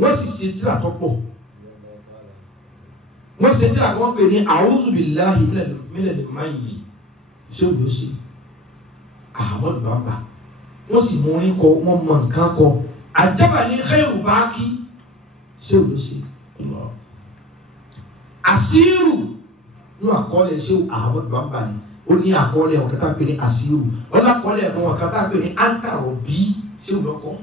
wọ́n sì ṣe tíra tó pọ̀ wọ́n ṣe tíra wọ́n pè ní a'udhu billahi minal mayyi ṣé o ló ṣe Ahmad Bamba wọ́n sì mú orin kọ wọ́n mọ nǹkan kọ ajabani khairu baqi ṣé o ló ṣe àṣírù ní àkọọ́lẹ̀ ṣé Ahmad Bamba ni ó ní àkọọ́lẹ̀ ọ̀kẹ́ta pè ní àṣírù ọlá àkọọ́lẹ̀ ọ̀kẹ́ta pè ní antarobi ṣé o lọ́kọ́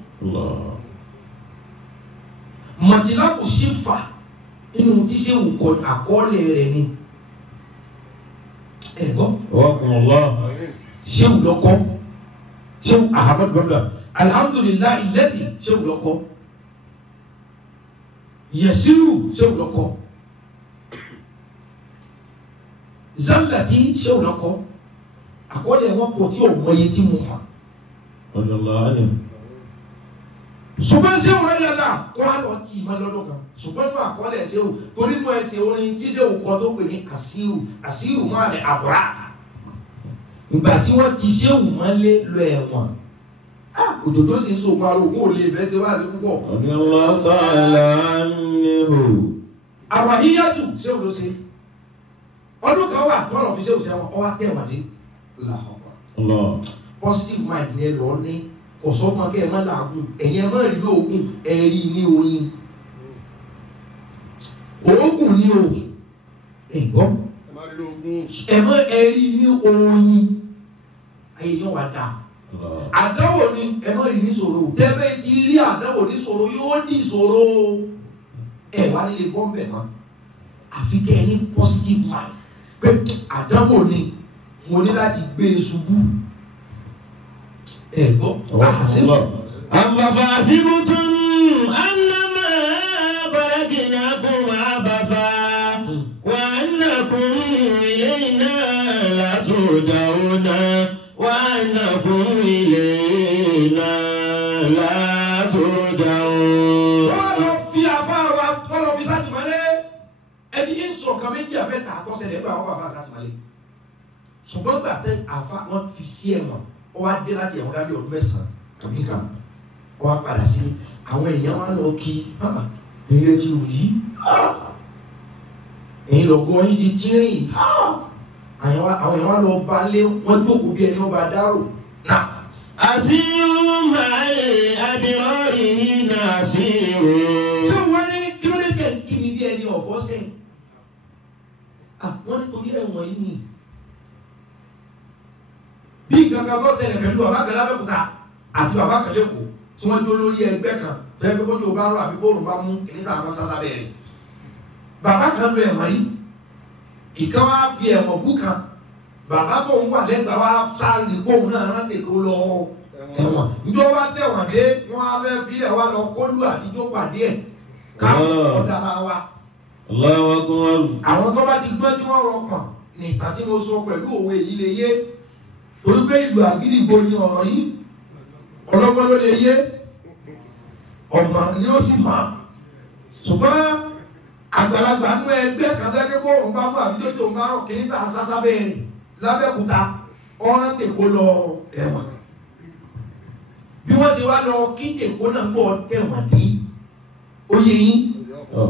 mọ̀tìlá kò ṣe fà nínú tí ṣe wù kọ àkọọ́lẹ̀ rẹ̀ ni ẹ̀gbọ́n ṣé wù lọ́kọ́ ṣé wù Ahmad Bamba alhamdulillah alladhi ṣé wù lọ́kọ́ yasiru ṣé wù lọ́kọ́ zallati ṣé wù lọ́kọ́ àkọọ́lẹ̀ wọn pọ̀ tí ò mọye tí mo mọ̀. ṣùgbọ́n ṣé òun rẹ̀ là kọ́ á lọ tì í mọ́ lọ́dún kan ṣùgbọ́n inú àkọọ́lẹ̀ ṣé o torí inú ẹsẹ̀ orin tí ṣé o kọ́ tó pè ní àṣírù máa lẹ̀ àbúrà ìgbà tí wọ́n ti ṣé òun mọ́ lé lọ ẹ̀wọ̀n òjòjò sì ń so pa ogun ò lè bẹ́ẹ̀ tí wọ́n á sí púpọ̀. àwọn yíyàtù ṣé o ló ṣe ọdún kan wà tó lọ fi ṣé o ṣe wọn ọwọ́ tẹ̀wọ̀n dé positive mind ni ẹ lọ ní kọ̀sọ́ kan kẹ́ ẹ má làágùn ẹ̀yìn ẹ má rí lóògùn ẹ̀rí ní oyin oògùn ní oògùn ẹ̀gbọ́n ẹ má ẹ̀rí ní oyin ayé yóò wá dáa àdánwò ni ẹ má rí ní ṣòro tẹ́bẹ̀ ti rí àdánwò ní ṣòro yóò di ṣòro ẹ wá nílé bọ́m̀bẹ̀ mọ́ àfi kẹ́ ẹ ní positive mind pé àdánwò ni mo ní láti gbé e ṣubú ẹ̀gbọ́ àṣìlọ. àbàbà síbùtún annama balagnakum àbàbà wa annakum ilayna la turja'una wa annakum ilayna la turja'un. wọ́n lọ fi àfáà wa wọ́n lọ fi sátìmọ́lé ẹni yìí sọ̀rọ̀ kan méjì àbẹ́ta àtọ́sẹ̀lẹ̀ pé àwọn àfáà sátìmọ́lé ṣùgbọ́n gbà tẹ́ àfáà wọ́n fi sí ẹ̀wọ̀n ó wá dé láti ẹ̀wọ̀n dábí ọdún mẹ́sàn-án tàbí kan ó wá padà sí àwọn èèyàn wá lọ kí ẹ̀yẹ ti wù yí ẹ̀yìn lọ́gọ́ yín ti tírìn àwọn èèyàn wá lọ bá lé wọ́n jókòó bí ẹni wọ́n bá dárò náà. àṣírù máa lè abirọ́rì nínú àṣírù. ṣé wọ́n ní kí ló dé tẹ̀ kí ni bí ẹni ọ̀fọ́ sẹ́yìn wọ́n ní torí ẹ̀wọ̀n yìí ni bí kankan tó ṣẹlẹ̀ pẹ̀lú bàbá kan lábẹ́kúta àti bàbá kan lẹ́kọ̀ọ́ tí wọ́n jó lórí ẹgbẹ́ kan bẹ́ẹ̀ pé kójú bá rọ àbí bóòrùn bá mú kìnìún àwọn sásá bẹ̀rẹ̀ bàbá kan lo ẹ̀wọ̀n rí ìkan wá fi ẹ̀wọ̀n bú kan bàbá tó ń wà lẹ́gbàá wá sáré kóhùn náà rántí kó lọ ẹ̀wọ̀n njọ́ wá tẹ̀wọ̀n dé wọ́n á fẹ́ filẹ̀ wá lọ kólú àtijọ́ pàdé ẹ̀ káwọn ọ̀dára wa àwọn tó bá ti gbọ́ tí wọ́n rọpọ̀n nìtàn tí mo sọ pẹ̀lú òwe yìí lè yé torí pé ìlú àgídìgbò ni ọ̀rọ̀ yìí ọlọ́gbọ́n ló lè yé ọmọ ni ó sì máa ṣùgbọ́n àgbàlagbà nú ẹgbẹ́ kan tẹ́kẹ́ bọ́ọ̀rùn bá mú àbíjọ́jọ́ márùn kìíní tà sásá bẹ́ẹ̀rẹ̀ lábẹ́kúta ọ̀rán tèkó lọ ẹ̀wọ̀n bí wọ́n sì wá lọ kí tèkó náà gbọ́ tẹ̀wọ̀n dé oyè yín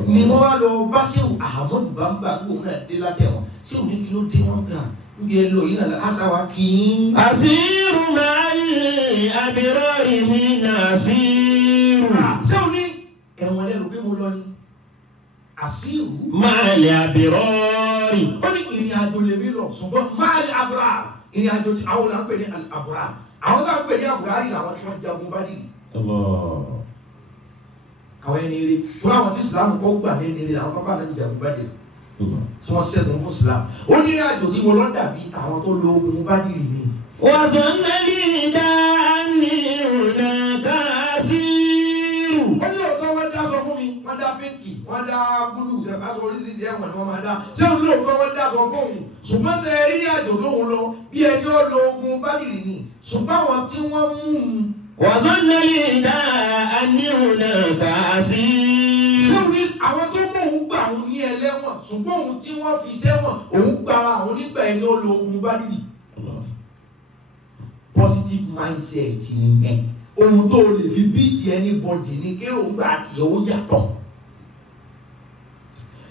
ni wọ́n wá lọ bá Ṣéhù Ahmadu Bamba gbóhùn náà dé látẹ̀wọ̀n Ṣéhù ní kí ló dé wọ́n gbà níbi ẹlò yìí náà asáwá kí í. àṣírù máa lè abirọ́rì nínú àṣírù. Ṣéhù ní ẹ̀wọ̀n lẹ́nu pé mo lọ ní àṣírù. máa lè abirọ́rì. ó ní ìrìn àjò lè mí lọ ṣùgbọ́n máa lè àbúrà ìrìn àjò tí àwọn là ń pè ní àbúrà àwọn là ń pè ní àbúrà rí làwọn tí wọ́n jagun bá dì. àwọn ẹni rí tó láwọn tí Ìsìlámù kọ́ gbà ní ẹni rí àwọn tó bá lẹ́nu jagun bá dì tí wọ́n sẹ́gun fún Ìsìlámù ó ní àjò tí wọ́n lọ dàbí àwọn tó lo ogun bá dì ní. wọ́n sọ nẹ́lí dá ní ìrùnà káàsírù. ó ní òótọ́ wọ́n dá sọ fún mi wọ́n dá pínkì wọ́n dá búlù ṣẹ̀fà sọ oríṣiríṣi ẹ̀wọ̀n ni wọ́n máa dá ṣé òun lóòótọ́ wọ́n dá sọ fún òun ṣùgbọ́n ṣe rí ní àjò tóun lọ bí ẹni ó lo ogun bá dì ní ṣùgbọ́n àwọn tí wọ́n mú un. wọ́n sọ nẹ́lí dá ní ìrùnà káàsírù. ṣé òun ní àwọn tó mọ̀ òun gbà òun ní ẹlẹ́wọ̀n ṣùgbọ́n òun tí wọ́n fi sẹ́wọ̀n òun gbára àwọn nígbà ẹni ó lo ogun bá dì. Positive mindset nìyẹn ohun tó lè fi beat anybody ní kéròǹgbà àti ó yàtọ̀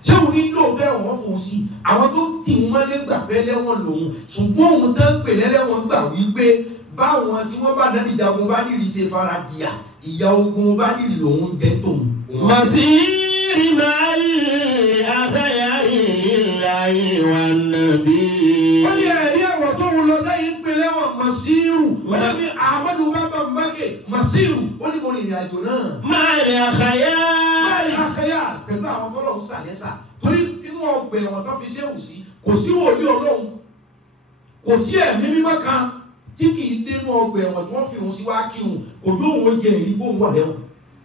ṣé òun ní lóòótọ́ ẹ̀wọ̀n fún un sí àwọn tó tì ń mọ́lé gbà pé lẹ́wọ̀n lòun ṣùgbọ́n òun tó ń pè lẹ́lẹ́wọ̀n gbà wípé báwọn tí wọ́n bá dábì jagun bá dìrì ṣe fara jìyà ìyà ogun bá dìrì lòun jẹ́ tòun. masiri mali akayari ilayi wa nabi. ó ní ẹ̀rí ẹ̀wọ̀n tó ń lọ sẹ́yìn pé lẹ́wọ̀n Masiru wọ́n ní Ahmadu Bamba Mbake Masiru ó ní mo ní ìrìn àjò náà. Máàlì àkàyà. Máàlì àkàyà pẹ̀lú àwọn tọ́lọ̀ ń sàlẹ́sà torí inú ọgbẹ̀ ẹ̀wọ̀n tó fi Ṣéhù sí kò sí wòlíì Ọlọ́run kò sí ẹ̀mí mímọ́ kan tí kì í dénú ọgbà ẹ̀wọ̀n tí wọ́n fi òun sí wá kí òun kò dó òun jẹ èyí bóun wà lẹ́wọ̀n.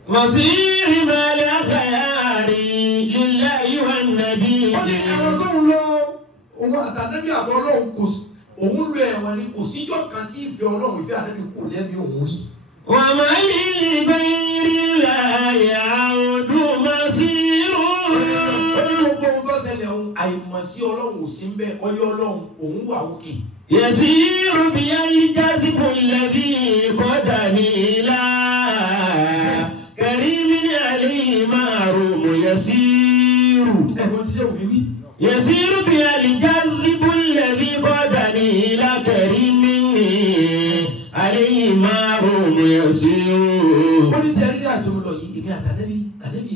Masiri mala khayari lillahi wan nabi. Wọ́n ní àwọn tó ń lọ òun àtàdébí àbọ̀ ọlọ́run kò sí òun lo ẹ̀wọ̀n ni kò síjọ́ kan tí ìfẹ́ ọlọ́run ìfẹ́ àdébí kò lẹ́mí òun rí. Wa man li ghayri llahi ya'udu masiru. Ó ní gbogbo ohun tó ṣẹlẹ̀ òun àìmọ̀ sí ọlọ́run ò sí ń bẹ́ẹ̀ ọyọ́ ọlọ́run òun wà òkè. Yasiru biyal jazibu alladhi qadani la karimin alayhi ma'rum yasiru. Ẹ̀wọ̀n ti ṣe òbí wí. Yasiru biyal jazibu alladhi qadani la karimin alayhi ma'rum yasiru. Ó ní tí a rí ní àjọ lọ yìí èmi àtàdébí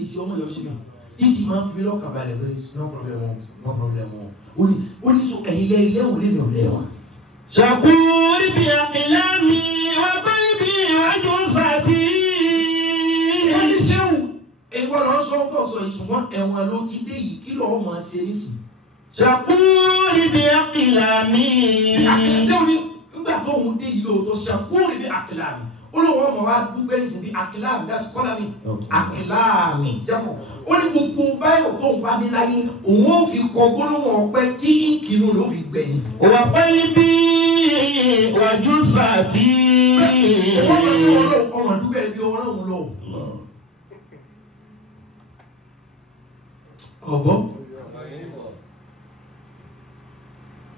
èsì ọmọ yọ̀ sí mi. Ìsì máa ń fi mí lọ́kàn balẹ̀ pé no problem ó ní so ẹ̀yin lẹ́wọ̀n lé mi ò lẹ́wọ̀n. Shakuri bi aqlami wa qalbi wa jufati. Wọ́n ní sẹ́wù èèwọ̀ lọ sọ ọkọ̀ sọ ìṣùgbọ́n ẹ̀wọ̀n ló ti dé yìí kí lọ́ọ́ máa ṣe nísìn. Shakuri bi aqlami. Sẹ́wù ní nígbà tó ń dé yìí lóòótọ́ Shakuri bi aqlami. Olówó ọmọ wa dúpẹ́ ní sìn bí aqlami that's kọ́lámi aqlami jẹ́mọ̀. Ó ní gbogbo báyọ̀ tó ń bá ní láyé òun ó fi kọ gbólóhùn ọpẹ́ tí ìkìnnú ló fi gbẹ̀yìn. Wa qalbi wa jufati. Ọmọ dúpẹ́ bí ọlọ́run lọ. Ọ̀gbọ́n.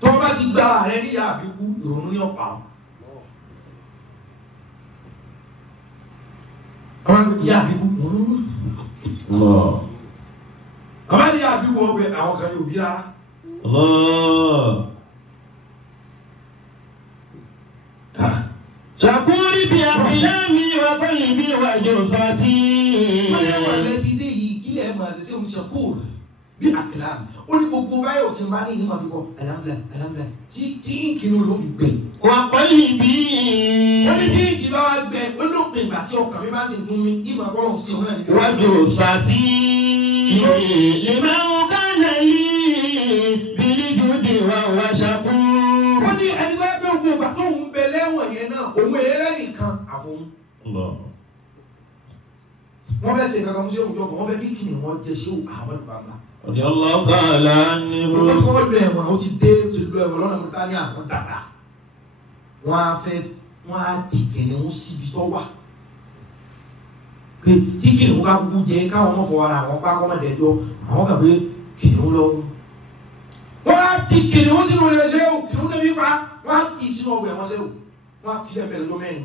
Tó bá ti gba ààrẹ ní ìyá àbíkú ìrònú ní ọ̀pá. Àwọn ìyá àbíkú ìrònú. Àwọn ìyá àbíkú ọgbẹ́ àwọn kan ní òbí rárá. Shakuri bi aqlami wa qalbi wa jufati. Wọ́n lè wà lẹ́tí dé yìí kílẹ̀ máa ṣe sí omi Shakur bí aqlami. Ó ní gbogbo báyọ̀ tí ń bá ní ìlú máa fi kọ́ alhamdulillah tí ìkìnnú ló fi gbẹ̀. Wa qalbi. Wọ́n ní bí ìkì bá wá gbẹ olóòpin ìgbà tí ọkàn mi bá sì dùn mí ìmọ̀ bọ́lọ̀ sí òun náà níbi. Wa jufati. Liman kana li bil judi wa huwa shakur. Wọ́n ní ẹni tó ẹgbẹ́ ogun ìgbà tó ń bẹ lẹ́wọ̀n yẹn náà òun eré nìkan àfọ̀hún. Wọ́n fẹ́ ṣe kankan sí òun jọkọ̀ wọ́n fẹ́ kí kìnnì wọn jẹ sí àwọn bàbá. Radiyallahu ta'ala anhu. Wọ́n kọ́ lu ẹ̀wọ̀n ó ti dé ti lu ẹ̀wọ̀n lọ́nà Mauritania àwọn dàgbà. Wọ́n á ti kìnnì wọn síbi tó wà. Pé tí kìnnì wọn bá kú jẹ káwọn ọmọ fọwọ́ ara àwọn pákọ́ mọ́ dẹjọ́ àwọn kà pé kìnnì wọn lọ. Wọ́n á ti kìnnì wọn sínú ilé ṣé o kìnnì wọn tẹ́ bí pa wọ́n á ti sínú ọgbà ẹ̀wọ̀n ṣé o wọ́n á fi lẹ́pẹ̀lẹ́ tó mẹ́rin.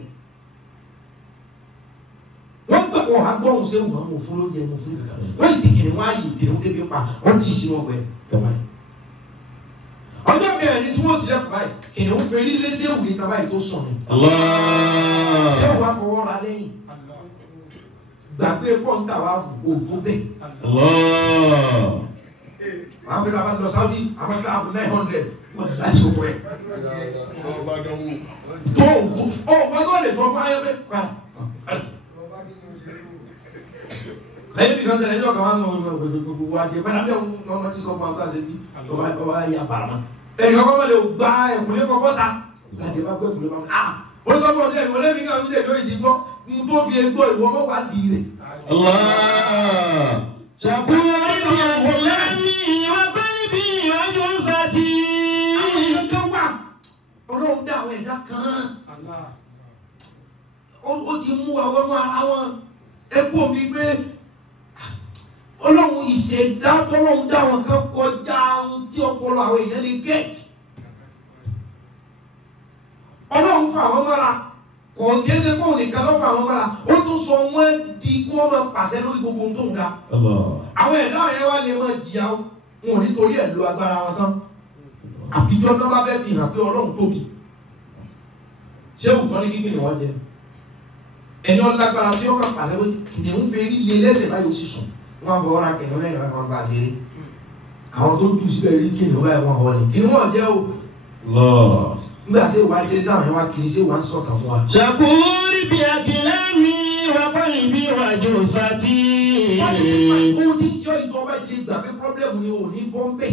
Wọ́n gbà wọ́n á gbọ́ òun ṣé wọ́n mọ̀ fún lóúnjẹ mọ̀ fún ìgbà wọ́n ti kìnnì wọ́n á yí kìnnì wọn tẹ́ bí pa wọ́n ti sínú ọgbà ẹ̀wọ̀n. Ọjọ́ kẹrin tí wọ́n sì lẹ́kọ̀ọ́ báyìí kìnnì wọn fẹ́ lílé ṣé òun ní tàbáyì tó sùn ni. Ṣé òun á fọwọ́ ra lẹ́yìn? Gbàgbé pọ́ńtà wà fún òtó bẹ́ẹ̀. Àwọn pẹ̀lú àwọn lọ Saudi àwọn pẹ̀lú àwọn 900 wọ́n láti òkú rẹ̀. Tó wọ́n tó lè sọ fún ayẹ́pẹ́ pa. Lẹ́yìn bí kan ṣẹlẹ̀ ẹjọ́ kan wá ń lọ gbogbo wa jẹ pẹ́lú abẹ́ ọmọ tí sọ fún àwọn àṣẹ bí ọba yà bàrà. Ẹnì kan kọ́ lè gba ẹ̀kúnlé kọ́kọ́ ta. Láti bá gbé ẹ̀kúnlé bá mi. Ó sọ fún ọjọ́ ìwọlé mi kan ń jẹ́ ìjọ ìdìbò tó fi egbò ìwọ mọ́ wá di rẹ̀. Shakuri bi aqlami wa qalbi wa jufati. Ọlọ́run dá àwọn ẹ̀dá kan. Ó ti mú àwọn ọmọ ara wọn. Ẹkú mi gbé Ọlọ́run ìṣẹ̀dá tọ́lọ́run dá wọn kan kọjá ohun tí ọpọlọ àwọn èèyàn lè gẹ̀ẹ́tì. Ọlọ́run fà wọ́n mọ́ra. Kò kése kó nìkan ló fà wọ́n mọ́ra. Ó tún sọ wọ́n di kí wọ́n máa pàṣẹ lórí gbogbo ohun tó ń da. Àwọn ẹ̀dá yẹn wá lè máa jìyà wọn ò nítorí ẹ̀ lo agbára wọn tán. Àfijọ́ náà bá fẹ́ fi hàn pé Ọlọ́run tóbi. Ṣé òkúta ní kíkì ni wọ́n jẹ? Ẹni ọlágbára tí ó kàn pàṣẹ pé kìnìún fẹ́ lé lẹ́sẹ̀ báyìí ó sì sùn. Wọ́n á fọwọ́ ra kìnìún lẹ́yìn wọn bá ṣe rí. Àwọn tó jù síbẹ̀ rí kìnìún báyìí wọ́n họ ni. Kìnìún wọ́n jẹ́ o. Nígbà tí ìwádìí táwọn yẹn wá kiri sí wọn sọ̀tàn fún wa. Shakuri bi aqlami wa qalbi wa jufati. Wọ́n ti pa ohun tí ṣe ìtọ́ ọba ìdílé gbà pé pọ́blẹ́mù ni ò ní bọ́m̀bẹ̀.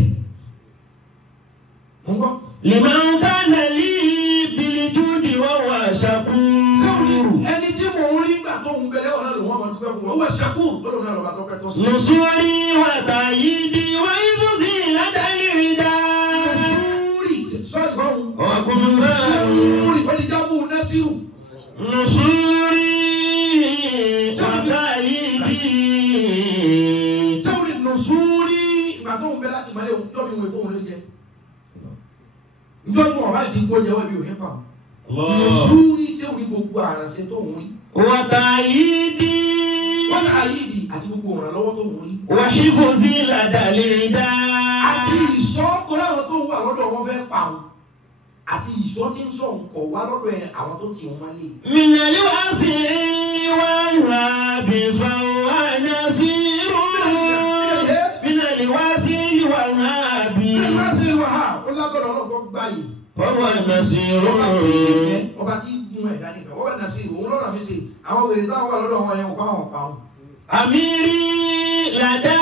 Mo ń gbọ́. Liman kana li bil judi wọ́n ṣàkó lọ́dọ̀ náà lọ́ba tó pẹ́ tó sí. nusuri wa tayidi wa ibuzi ladalirida. nusuri sọ́ọ̀dì báwo. ọkùnrin náà. nusuri wọ́n ti jábọ̀ nasiru. nusuri wa tayidi. sẹ́wọ̀n nusuri ìgbà tó ń bẹ láti mọ́lẹ̀ òjò mi wò fóun ló jẹ. njọ́ tó wọ́n bá ti gbó jẹ́ wọ́n bí òní pa. nusuri sẹ́wọ̀n ní gbogbo àrànṣe tó ń rí. wa tayidi. wọ́n ní àyíìdì àti gbogbo ìrànlọ́wọ́ tó ń rí. wa hifuzi ladalirida. àti ìṣọ́ tó láwọn tó wà lọ́dọ̀ wọn fẹ́ pa wọn àti ìṣọ́ tí ń sọ nǹkan wá lọ́dọ̀ ẹ̀ àwọn tó ti wọn máa lé. minali wasi wa rabi fa wa nasiru. minali wasi wa rabi. ẹgbẹ́ sí ìwà ha ó lágbọ́dọ̀ ọlọ́gbọ́ gbáyé. fa wa nasiru. ọba tí mú ẹ̀dá nìkan wọ́n wà nasiru òun lọ́dọ̀ mi sè àwọn wèrè táwọn wà lọ́dọ̀ wọn yẹn ò bá wọn pa wọn. amiri lada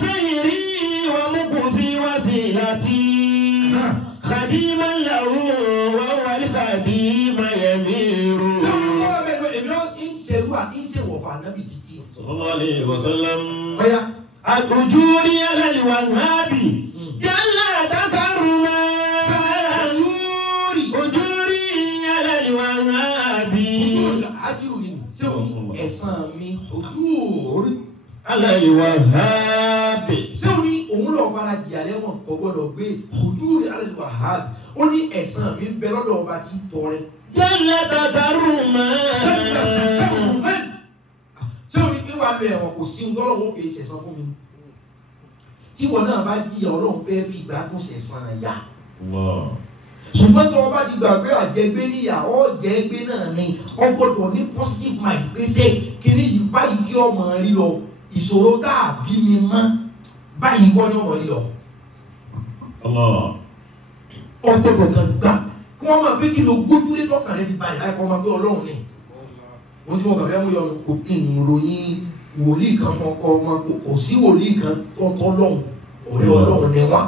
sayiri wa mukufi wasilati. خديما له وهو الخديم يمير. صلى الله عليه وسلم. أجوري على الوهاب جل تكرما. أجوري على الوهاب. على الوهاب. òun lọ fara jìyà lẹ́wọ̀n kò gbọ́dọ̀ gbé hudúrì al-Wahhab ó ní ẹ̀san mi ń bẹ lọ́dọ̀ ọba tí tọrẹ. jẹ́lẹ̀ dàdàrú mọ́. ṣé o ní kí wàá lo ẹ̀wọ̀n kò sí ohun tọ́lọ́ wọn fi ṣẹ̀san fún mi. tí wọn náà bá jìyà ọlọ́run fẹ́ fi ìgbádùn ṣẹ̀san yá. ṣùgbọ́n tí wọ́n bá ti gbàgbé àjẹgbé níyà ọ́ jẹ́gbé náà ni ọ gbọ́dọ̀ ní positive mind pèsè kí ni yìí báyìí kí ọmọ rí lọ ìṣòro tá a bí mi mọ́ báyìí wọ́n ní ọmọ lílọ. ọgbọ́dọ̀ kan gbà kí wọ́n máa gbé kí ló gbójúlé tọ́kàn rẹ̀ fi balẹ̀ láì kọ́ máa gbé ọlọ́run ní. wọ́n ti wọ́n kàn fẹ́ mú yọnu kò ìròyìn wòlíì kan fún ọkọ ọmọ kò sí wòlíì kan tọ́tọ́ lọ́hùn ọ̀rẹ́ ọlọ́run ní wá.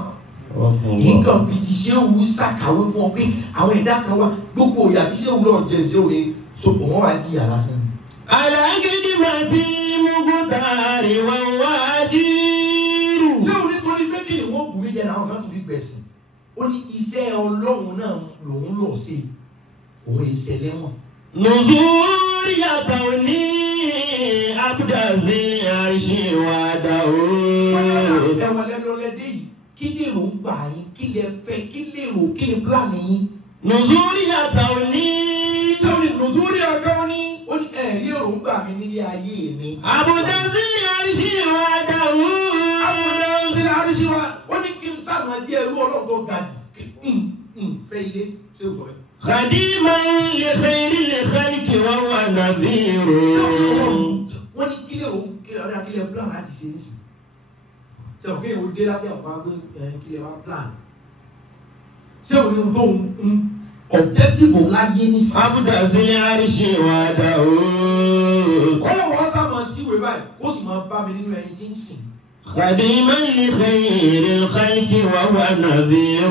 nǹkan fi ti ṣé òwú ṣàkàwé fún ọ pé àwọn ẹ̀dá kan wá gbogbo òyà tí ṣé òwú náà jẹ ṣé òwú sopọ̀ wọ́n wá jìyà lásán. alágídí máa ti mú gúdàrí wọn wá dí. wọ́n bù mí jẹ́ àwọn kan tó fi gbẹ̀sìn ó ní iṣẹ́ ọlọ́run náà lòun lò sí òun ìṣẹ̀lẹ̀ wọn. nùzúrí yàtọ̀ ní abúdàzí àríṣèwádà ooo. ẹ̀wọ̀n lẹ́lọ́lẹ́dẹ́ yìí kí lè rò ń gbà yín kí lè fẹ́ kí lè rò kí lè pílánì yín. nùzúrí yàtọ̀ ní. nùzúrí yàtọ̀ ní ó ní ẹ̀rí èrò ń gbà mí nílé ayé mi. abúdàzí àríṣèwádà ooo. àríṣíwá ó ní kí n sáà máa jẹ́ ẹrú ọlọ́dọ̀ gàdì fẹ́ ilé ṣé o sọ rẹ̀. khadiman li khayri li khalqi wa huwa nadhir. wọ́n ní kílẹ̀ òun kílẹ̀ ọ̀rẹ́ akílẹ̀ plan láti ṣe ní sí. ṣé o kéèyàn ó dé láti ọ̀pá gbé kílẹ̀ wá plan. ṣé o ní tó ń objective láyé ní sí. abúdàzí àríṣèwádà ooo. kọ́lọ́wọ́ sá máa síwèé báyìí kó sì máa bá mi nínú ẹni tí ń sìn. خديما لخير الخلق وهو نذير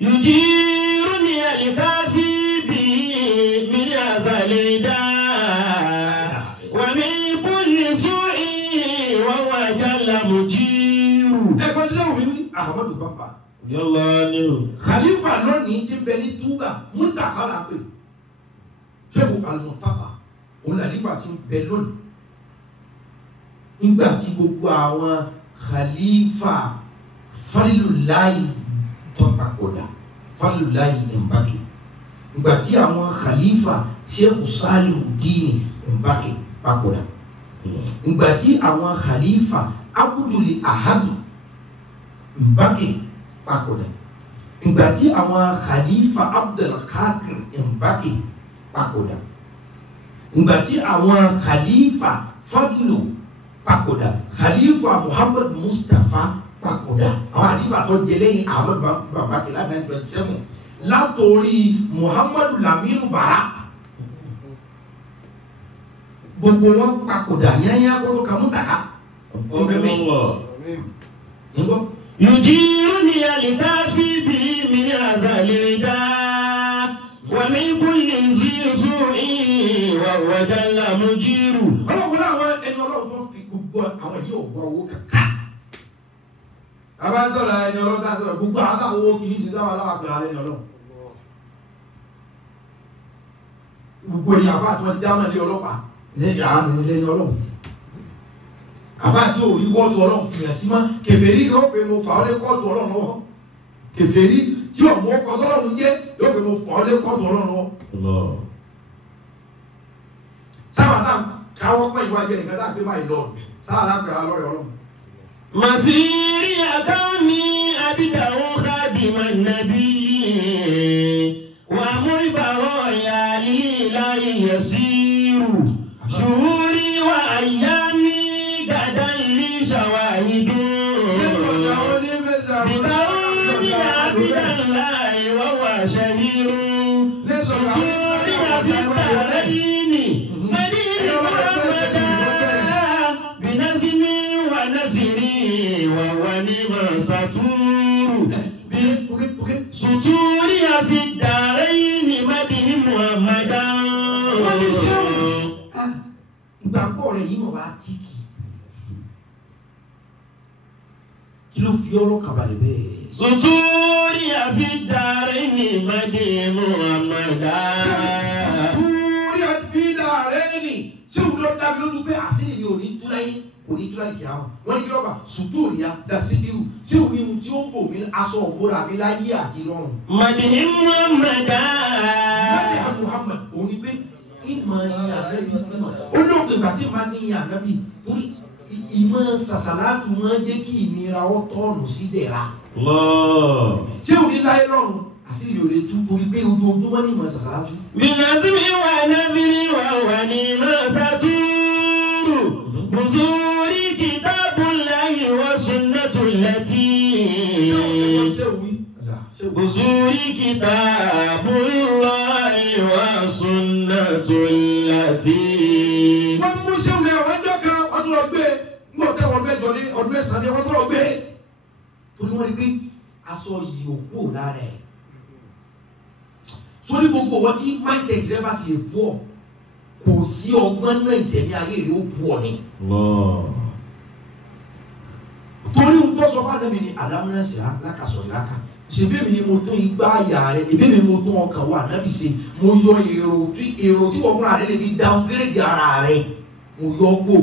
يجيرني الكافي به من أزل الداء ومن كل سوء وهو جل مجير. ẹ̀kọ́ tí sẹ́wọ̀n mi wí Ahmadu Bamba. yọlọ ni o. Khalifa lónìí ti bẹ ní túbà múntàkà la pè Sheikh Al-Muntaka òun Khalifa ti bẹ lónìí. nígbà tí gbogbo àwọn khalifa Falilulayi tó papòdà Falilulayi Mbàkke nígbà tí àwọn khalifa Sheikh Salihudeen Mbàkke papòdà nígbà tí àwọn khalifa Abdul Ahad Mbàkke papòdà nígbà tí àwọn khalifa Abdulkadir Mbàkke papòdà nígbà tí àwọn khalifa Fadlu papòdà khalifa Muhammad Mustafa papòdà àwọn khalifa tó jẹ lẹ́yìn Ahmad Bamba kìlá 1927 látòrí Muhammadu Laminu Bara gbogbo wọn papòdà yányá kóró kàmútàkà tó bẹ́ẹ̀ nígbọ́. yujiruni alikafi bi min azalida wa min kulli zizu'i wa huwa jalla mujiru. àwọn yìí ò gbọ́ owó kàkà àbá sọ̀rọ̀ ẹni ọlọ́ta sọ̀rọ̀ gbogbo àwọn táwọn owó kìí sí táwọn aláwà pẹ̀lú alẹ́ ní ọlọ́run gbogbo èyí àfáà tí wọ́n ti dámọ̀ ilé ọlọ́pàá lẹ́yìn àánú ilé ọlọ́run àfáà tí ò rí kọ́ọ̀tù ọlọ́run fi hàn sí mọ́ kèfèrí yóò pé mo fà ọ́ lé kọ́ọ̀tù ọlọ́run lọ́wọ́ kèfèrí tí ọ̀mọ́ ọkọ̀ tọ́lọ́run jẹ́ yóò pé mo fà ọ́ lé kọ́ọ̀tù ọlọ́run lọ́wọ́ sáwọn táwọn káwọ́ pẹ́ ìwájú ẹnìkan tá à pé máa lọ sáwọn lápẹ̀rẹ̀ alọ́rẹ̀ ọlọ́run. Masiri akawni abidawo khadima nabi wa muribawo ya lillahi yasiru shuhuri wa ayami gadan li shawahidu bikawni abidallahi wa huwa shahiru suturi wa fitaradini suturi fi daraini madini muhammadan. Ìgbàgbọ́ rẹ̀ yìí mọ̀ wá tíkì kí ló fi ọ̀rọ̀ kàbàlẹ̀ bẹ́ẹ̀. Suturi fi daraini madini muhammadan. Suturi fi daraini ṣé òun ló dábí lójú pé àṣírí mi ò ní túláyé kò ní túláyé kìá wọn wọn ní kí lọ́ba sùtúrì ya dasitiru ṣé òun ní tí ó ń bò mí aṣọ òbúra mi láyé àti lọ́run. Madini muhammadan. Madini muhammad òun ní pé ìmọ̀ ìyá ànábì olóògbé ìgbà tí ìmọ̀ ti ìyá ànábì torí ìmọ̀ sàṣàlátù máa ń jẹ́ kí ìnira ọ tọ́ọ̀nù sí dẹ̀ra. Ṣé òun ní láyé lọ́run àṣírí òde tún torí pé ojoojúmọ́ ní ìmọ̀ sàṣàlátù. Bìnàzímì wà nábìrì wà ní mọ́sátúrù. Bùsùrí kitabullahi wa sunnatullati. Bùsùrí kitabullahi wa sunnatullati. Wọ́n mú ṣéwù ní àwọn ẹjọ́ kan wọ́n tún lọ gbé ń bọ̀ tẹ́wọ̀n mẹ́jọ ní ọdún mẹ́sàn-án ní wọ́n tún lọ gbé. Torí wọ́n rí pé aṣọ yìí ò kú lára ẹ̀. Sórí gbogbo ọwọ́ tí mindset rẹ bá ti lè bú ọ kò sí ọgbọ́n náà ìṣẹ̀mí ayé rẹ ó bú ọ ni. Torí ohun tó sọ fún àdébí ni alámúnẹ́sì lákàsọ̀ ìlàkà ṣèbí mi ni mo tún igbá àyà rẹ ìbí mi mo tún ọkàn wà nábì ṣe mo yọ èrò tí wọ́n fúnra rẹ lè fi downgrade ara rẹ mo yọ kó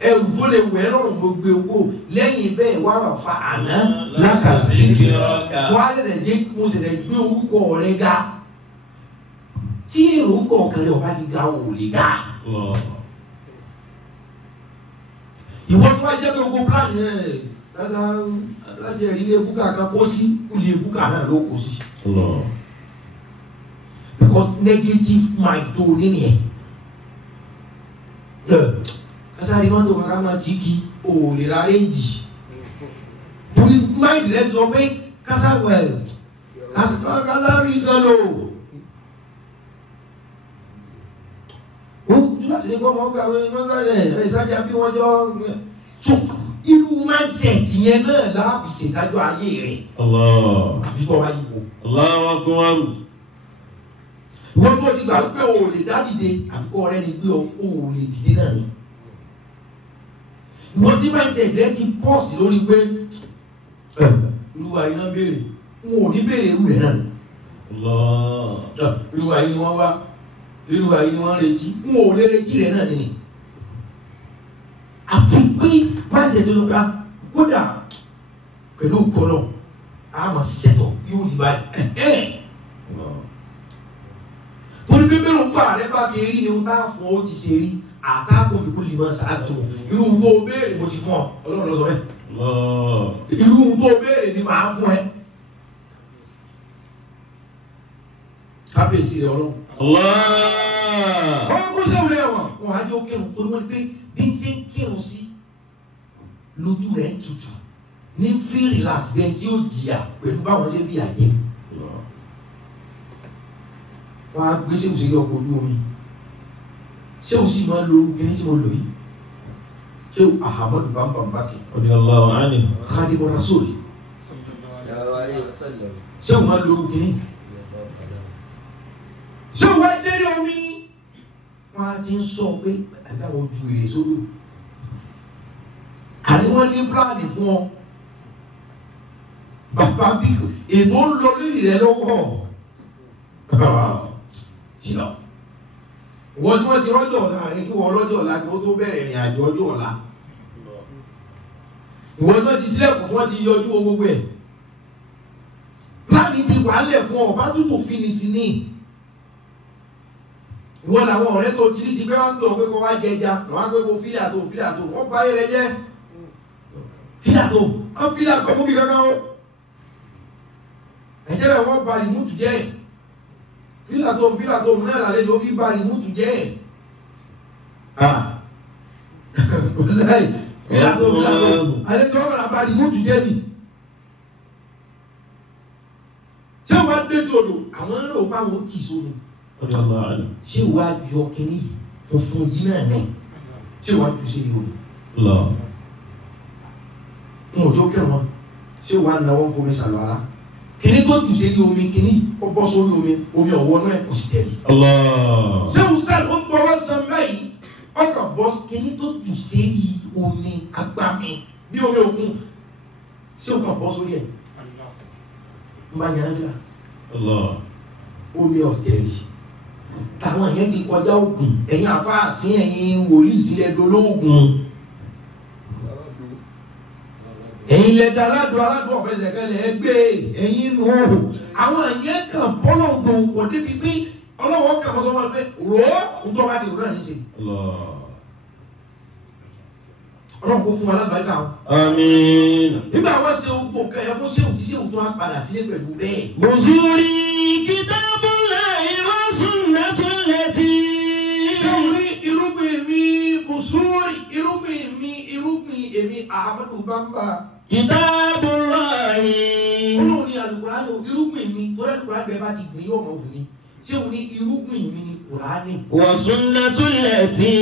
ẹrù tó lè wẹ̀ lọ́rùn mo gbé kó lẹ́yìn bẹ́ẹ̀ wá wà fa àná lákàtí wá ṣẹ̀ṣẹ̀ mo ṣẹ̀ṣẹ̀ gbé orúkọ rẹ ga tí èrò ń gbọ̀ ọ̀kan rẹ ọba ti ga ò lè ga. Ìwọ tó wá jẹ́ pé gbogbo plan yẹn láti ẹ̀rí ilé búkà kan kó sí ilé búkà náà ló kó sí. Because negative mind tó ní nìyẹn. Kásáré mọ́tò kankan máa ti kí o lè ra réǹjì. Torí mind rẹ sọ pé kásáré kan lò. Láti ní kọ́ ọmọ ọgbà wọn ìsájà bí wọ́n jọ so irú mindset yẹn náà láàfin ṣèdájọ́ ayé rẹ̀ àfikọ́ wáyé wo. Allahu akbar. Wọ́n tó ti gbà pé o lè dá dìde àfikọ́ rẹ̀ ni pé o lè dìde náà ni. Ìwọ́n tí mindset rẹ̀ ti pọ́ọ̀sì lórí pé olúwa iná béèrè n ò ní béèrè irú rẹ̀ náà. Olúwa yìí ni wọ́n wá irú ayé ni wọ́n retí n ò lè retí rẹ̀ náà nìyí. Àfi pé máa ṣe tó ká kódà pẹ̀lú kọ́lọ̀ àmọ̀ ṣiṣẹ́tọ̀ yóò rí báyìí. Torí pé bẹ́ẹ̀ ló ń bá rẹ bá ṣe rí ni ó bá fún ọ ti ṣe rí àtàkùn tó kó lè máa ṣáàtò irú tó béèrè mo ti fún ọ Ọlọ́run lọ sọ bẹ́ẹ̀. Irú tó béèrè ni màá fún ẹ. Kábíyèsí rẹ Ọlọ́run. Wọ́n kó sẹ́wọ̀n ẹ̀wọ̀n wọn á yọ kírun torí wọ́n ní pé bí n ṣe ń kírun sí lójú rẹ̀ ń tutù ní free relax bẹ́ẹ̀ tí ó jìyà pẹ̀lú báwọn ṣe fi àjẹ́. Wọ́n á gbé sẹ́wọ̀n sí ọkọ̀ ojú omi sẹ́wọ̀n sì máa lo kíní tí mo lò yìí sẹ́wọ̀n Ahamadu Bamba Mbaki radiyallahu anhu Khadimu Rasuli sẹ́wọ̀n máa lo kíní. Ṣé wọ́n dé ní omi? Wọ́n á ti ń sọ pé àgbà wọn ju èrè sódò. àní wọ́n ní pílánì fún ọ bàbá bí ètò ń lọ lórí rẹ lọ́wọ́ ṣìlọ wọ́n tí wọ́n ti rọ́jọ́ ọ̀la rẹ kí wọ́n rọ́jọ́ ọ̀la kí wọ́n tó bẹ̀rẹ̀ ìrìn àjò ọjọ́ ọ̀la ìwọ́n tí wọ́n ti sílẹ̀kùn tí wọ́n ti yọjú owó gbogbo ẹ̀ pílánì ti wà lẹ̀ fún ọ bá tútù fínìsì ní ìwọ làwọn ọ̀rẹ́ tó ti rí ti pé wọ́n ń tọ̀ pé kó wá jẹja lọ́wọ́ pé kó fílà tó wọ́n bá yẹrẹ jẹ́ fílà tó wọ́n fílà tó mú bí kankan o ẹ̀jẹ̀ bẹ̀ wọ́n ba rìmúùtù jẹ́ fílà tó mú náà lálejò fi ba rìmúùtù jẹ́ fílà tó àlejò ọ̀rọ̀ ba rìmúùtù jẹ́ ni ṣé wọ́n dé tí odò àwọn ń rò pé àwọn tì sómi ṣé wàá yọ kínní funfun yìí náà náà ṣé wàá ju sí ìhòòhò n ò tó kẹrù wọn ṣé wàá náwó fún mi ṣàlùwàlá kínní tó jù sí omi kínní ó bọ́ sórí omi ọ̀wọ́ náà kò sì tẹ̀lé ṣé o sẹ́ni ó gbọ́ wọ́n san báyìí ọkàn bọ́ kínní tó jù sí omi agbami bí omi òkun ṣé o kàn bọ́ sórí ẹ̀ n bá yàrá fìlà omi ọ̀tẹ̀lì táwọn yẹn ti kọjá ògùn ẹ̀yin àfáàsí ẹ̀yin wòlíì sílẹ̀ dolóògùn ẹ̀yin lẹ́dà aládùn ọ̀fẹ́sẹ̀kẹ́lẹ̀ ẹgbẹ́ ẹ̀yin nù ọ̀hún àwọn yẹn kàn bọ́lọ̀ ògùn kò débi pé ọlọ́wọ́ kẹfọ́ sọ wọn pé rò ó ń tọ́ bá ti rò náà ní í ṣe. ọlọ́run kò fún wa lágbàdìkà o. àmín. nígbà wọn ṣe ogbó kẹyọ fún ṣéwù tí ṣéwù tó wá padà sílé pẹ̀lú bẹ́ẹ̀. bùsùrì kitabullahi wa sunnatullati. ṣéwù ní irúgbìn mi bùsùrì irúgbìn èmi Ahmadu Bamba. kitabullahi. olóòrùn ni Al-Qur'ani irúgbìn mi torí Al-Qur'ani bẹ́ẹ̀ bá ti gbìn yóò mọ̀ wù mí. ṣéwù ní irúgbìn mi ni Kùránì. wa sunnatullati.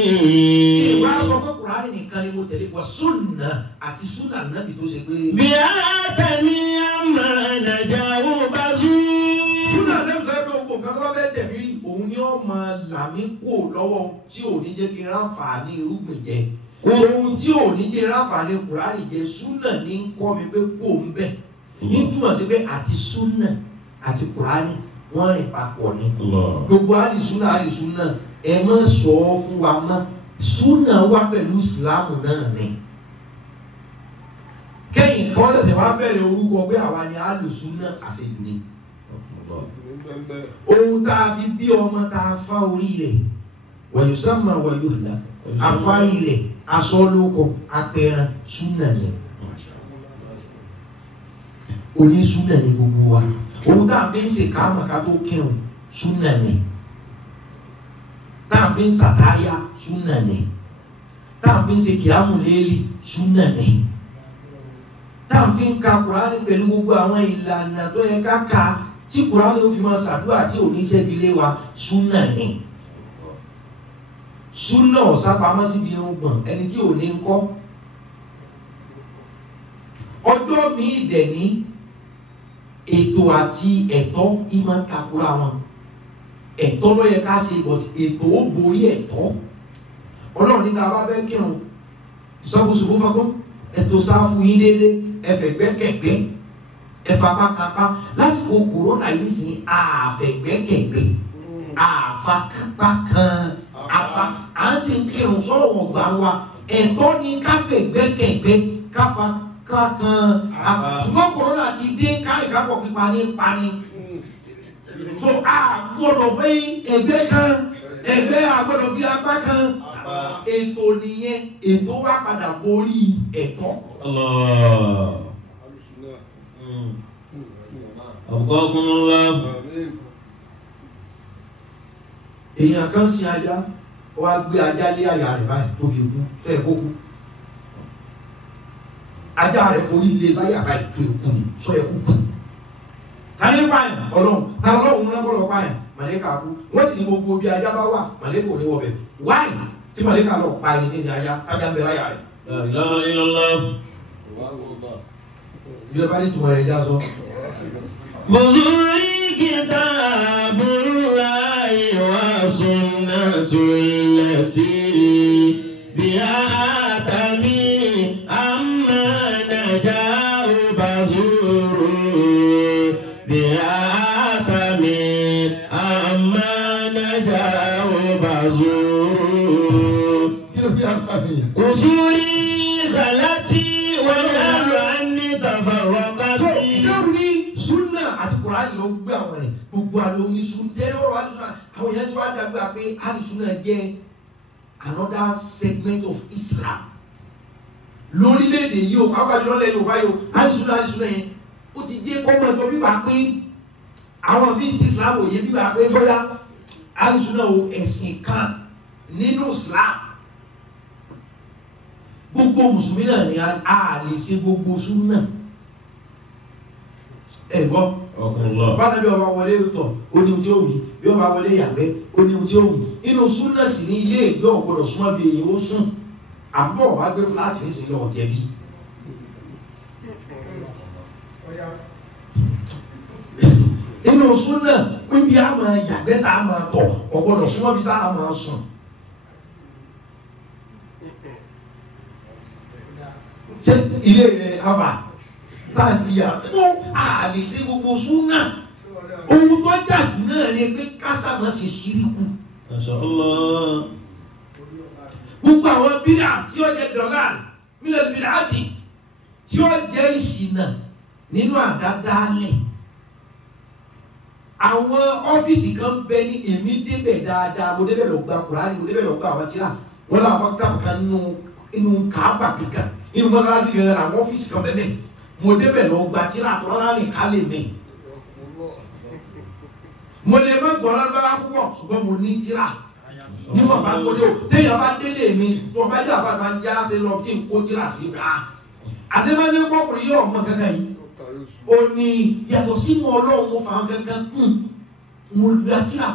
ìwà sọ pé Kùránì nìkan ni mo tẹ̀lé wa sunna àti sunna nàbì tó ṣe pé. bí a tẹ̀lé àmà nàjàwó bá sùn. sunna nàbì tó yẹ kó kó nǹkan tó bẹ́ẹ̀ tẹ̀mí òun ni ó máa là mí kó lọ́wọ́ tí ò ní jẹ́ kí n ráǹfààní irúgbìn jẹ. ohun tí ò ní jẹ́ ráǹfààní Kùránì jẹ sunna ní kọ́ mi pé kó ń bẹ̀. ní túmọ̀ sí pé àti sunna àti Kùránì wọ́n rìn papọ̀ ni. gbogbo àlìsúnà ẹ má sọ ọ́ fún wa mọ́ súnà wá pẹ̀lú ìsìláàmù náà ni. kẹ́yìn kan ṣẹ̀ṣẹ̀ wá bẹ̀rẹ̀ orúkọ pé àwa ni àlìsúnà àṣejù ni. ohun tá a fi bí ọmọ tá a fá orí rẹ̀ wọ̀nyí sọ́mà wọ̀nyí òlà afárí rẹ̀ aṣọ lóko apẹ̀rẹ̀ súnà ni. onísúnà ni gbogbo wa. ohun tá a fi ń ṣe káàmà ká tó kírun súnà ni tá a fi ń sàtáyà súnà ni tá a fi ń ṣe kìámù léèlì súnà ni tá a fi ń ka Kùránì pẹ̀lú gbogbo àwọn ìlànà tó yẹ ká ka tí Kùránì ó fi máa ṣàdúrà tí ò ní ṣẹ́bi lé wa súnà ni súnà ọ̀sápamọ́ síbi irùngbọ̀n ẹni tí ò ní ń kọ́ ọjọ́ mi dẹ̀ ní ètò àti ẹ̀tọ́ ìmọ̀ takura wọn ẹ̀tọ́ ló yẹ ká ṣe but ètò ó borí ẹ̀tọ́ ọlọ́run ní ká bá fẹ́ kírun ìsọkúsọ fún fọkún ẹ̀tọ́ sáfù yín déédé ẹ̀fẹ̀gbẹ́kẹ̀gbẹ́ ẹ̀fapákápá lásìkò kòrónà yìí sì àfẹ̀gbẹ́kẹ̀gbẹ́ àfapákan apá à ń sì ń kírun sọ́rọ̀ wọn gbà wá ẹ̀tọ́ ní káfẹ̀gbẹ́kẹ̀gbẹ́ káfa kankan ṣùgbọ́n kòrónà ti dé kárìkápọ̀ pípa ní pani so a gbọ́dọ̀ fẹ́ ẹgbẹ́ kan ẹgbẹ́ agbọ́dọ̀ fi apá kan ètò nìyẹn ètò wa padà borí ẹ̀tọ́. èèyàn kan sin ajá wá gbé ajá lé àyà rẹ̀ báyìí tó fi kú tó ẹ̀ kó kú ajá rẹ̀ forí lé láyà báyìí tó ikú ni sọ ẹ̀ kú kú tani pààyàn ọlọ́run tani ọlọ́run náà bọ́lọ̀ pààyàn màlẹ́kà kú wọ́n sì ní gbogbo bí ajá bá wà màlẹ́kà ò ní wọ̀ bẹ̀ wáyé tí màlẹ́kà lọ pa ẹni tí ń sin ajá ajá ń bẹ láyà rẹ̀. bí ẹ bá ní tùmọ̀ rẹ̀ já sọ. bùsùrì kitabullahi wa sunnatullati biha tami am بزور بآتم أما نجاه بزور أصولي خلتي والأهل عني تفرقت sunna àti Kùránì ló gbé àwọn rẹ̀ gbogbo àlọ́ ní sunna tẹ́lẹ̀ ọ̀rọ̀ àlùsùnà àwọn èèyàn tí wọ́n á dàgbà pé àlùsùnà jẹ́ another segment of Islam lórílẹ̀‐èdè yìí o abájọ́lẹ̀ Yorùbá yìí o àlùsùnà yẹn ó ti jẹ́ kọ́mọ ẹjọ́ bíbá pé àwọn bíi ti Islam òye bíbá pé bóyá àlùsùnà o ẹ̀sìn kan nínú Islam gbogbo mùsùlùmí náà ni a lè ṣe gbogbo sunna ẹ̀gbọ́n bára bí ọba wọlé tọ̀ ó ní tí ó wù bí ọba wọlé yàgbẹ́ ó ní tí ó wù inú súnà sí ní ilé ìgbẹ́ ọ̀gbọ́dọ̀ súnmọ́ bí èyí ó sùn àbúkọ̀ ọba gbé fúláàtì ní sílẹ̀ ọ̀jẹ̀bí inú súnà níbi a máa yàgbẹ́ tá a máa tọ̀ ọ̀gbọ́dọ̀ súnmọ́ bí tá a máa sùn ṣé ilé rẹ̀ afa táàtì àfẹ́mọ́ àlè sí gbogbo súnà ohun tó jàdù náà ni pé kásàmọ́ ṣe ṣíríkù gbogbo àwọn bídà tí ó jẹ́ dọ̀là mílẹ̀ bídàtì tí ó jẹ́ ìṣìnà nínú àdádálẹ̀ àwọn ọ́fíìsì kan bẹ ní èmi débẹ̀ dáadáa mo débẹ̀ lọ gba Kùránì mo débẹ̀ lọ gba àwọn tíra wọn làwọn kàkàn nínú Káàbà kíkà nínú mọ́sálásí gẹ̀rẹ́ àwọn ọ́fíìsì kan bẹ́ẹ̀ mo débẹ̀ lọ gba tíra àtọ́lá lè ká lè mẹ́ mo lè má gbọ́ lágbára púpọ̀ ṣùgbọ́n mo ní tíra níwọ̀n bá gbọ́dọ̀ téèyàn bá délé mi tó ọba jẹ́ àbá máa ń já ṣe lọ kí n kó tíra sí i àtẹ́mẹ́sẹ́ pọ́kùnrin yóò mọ kankan yìí ó ní yàtọ̀ sínú Ọlọ́run mo fà á kankan kún mo gba tíra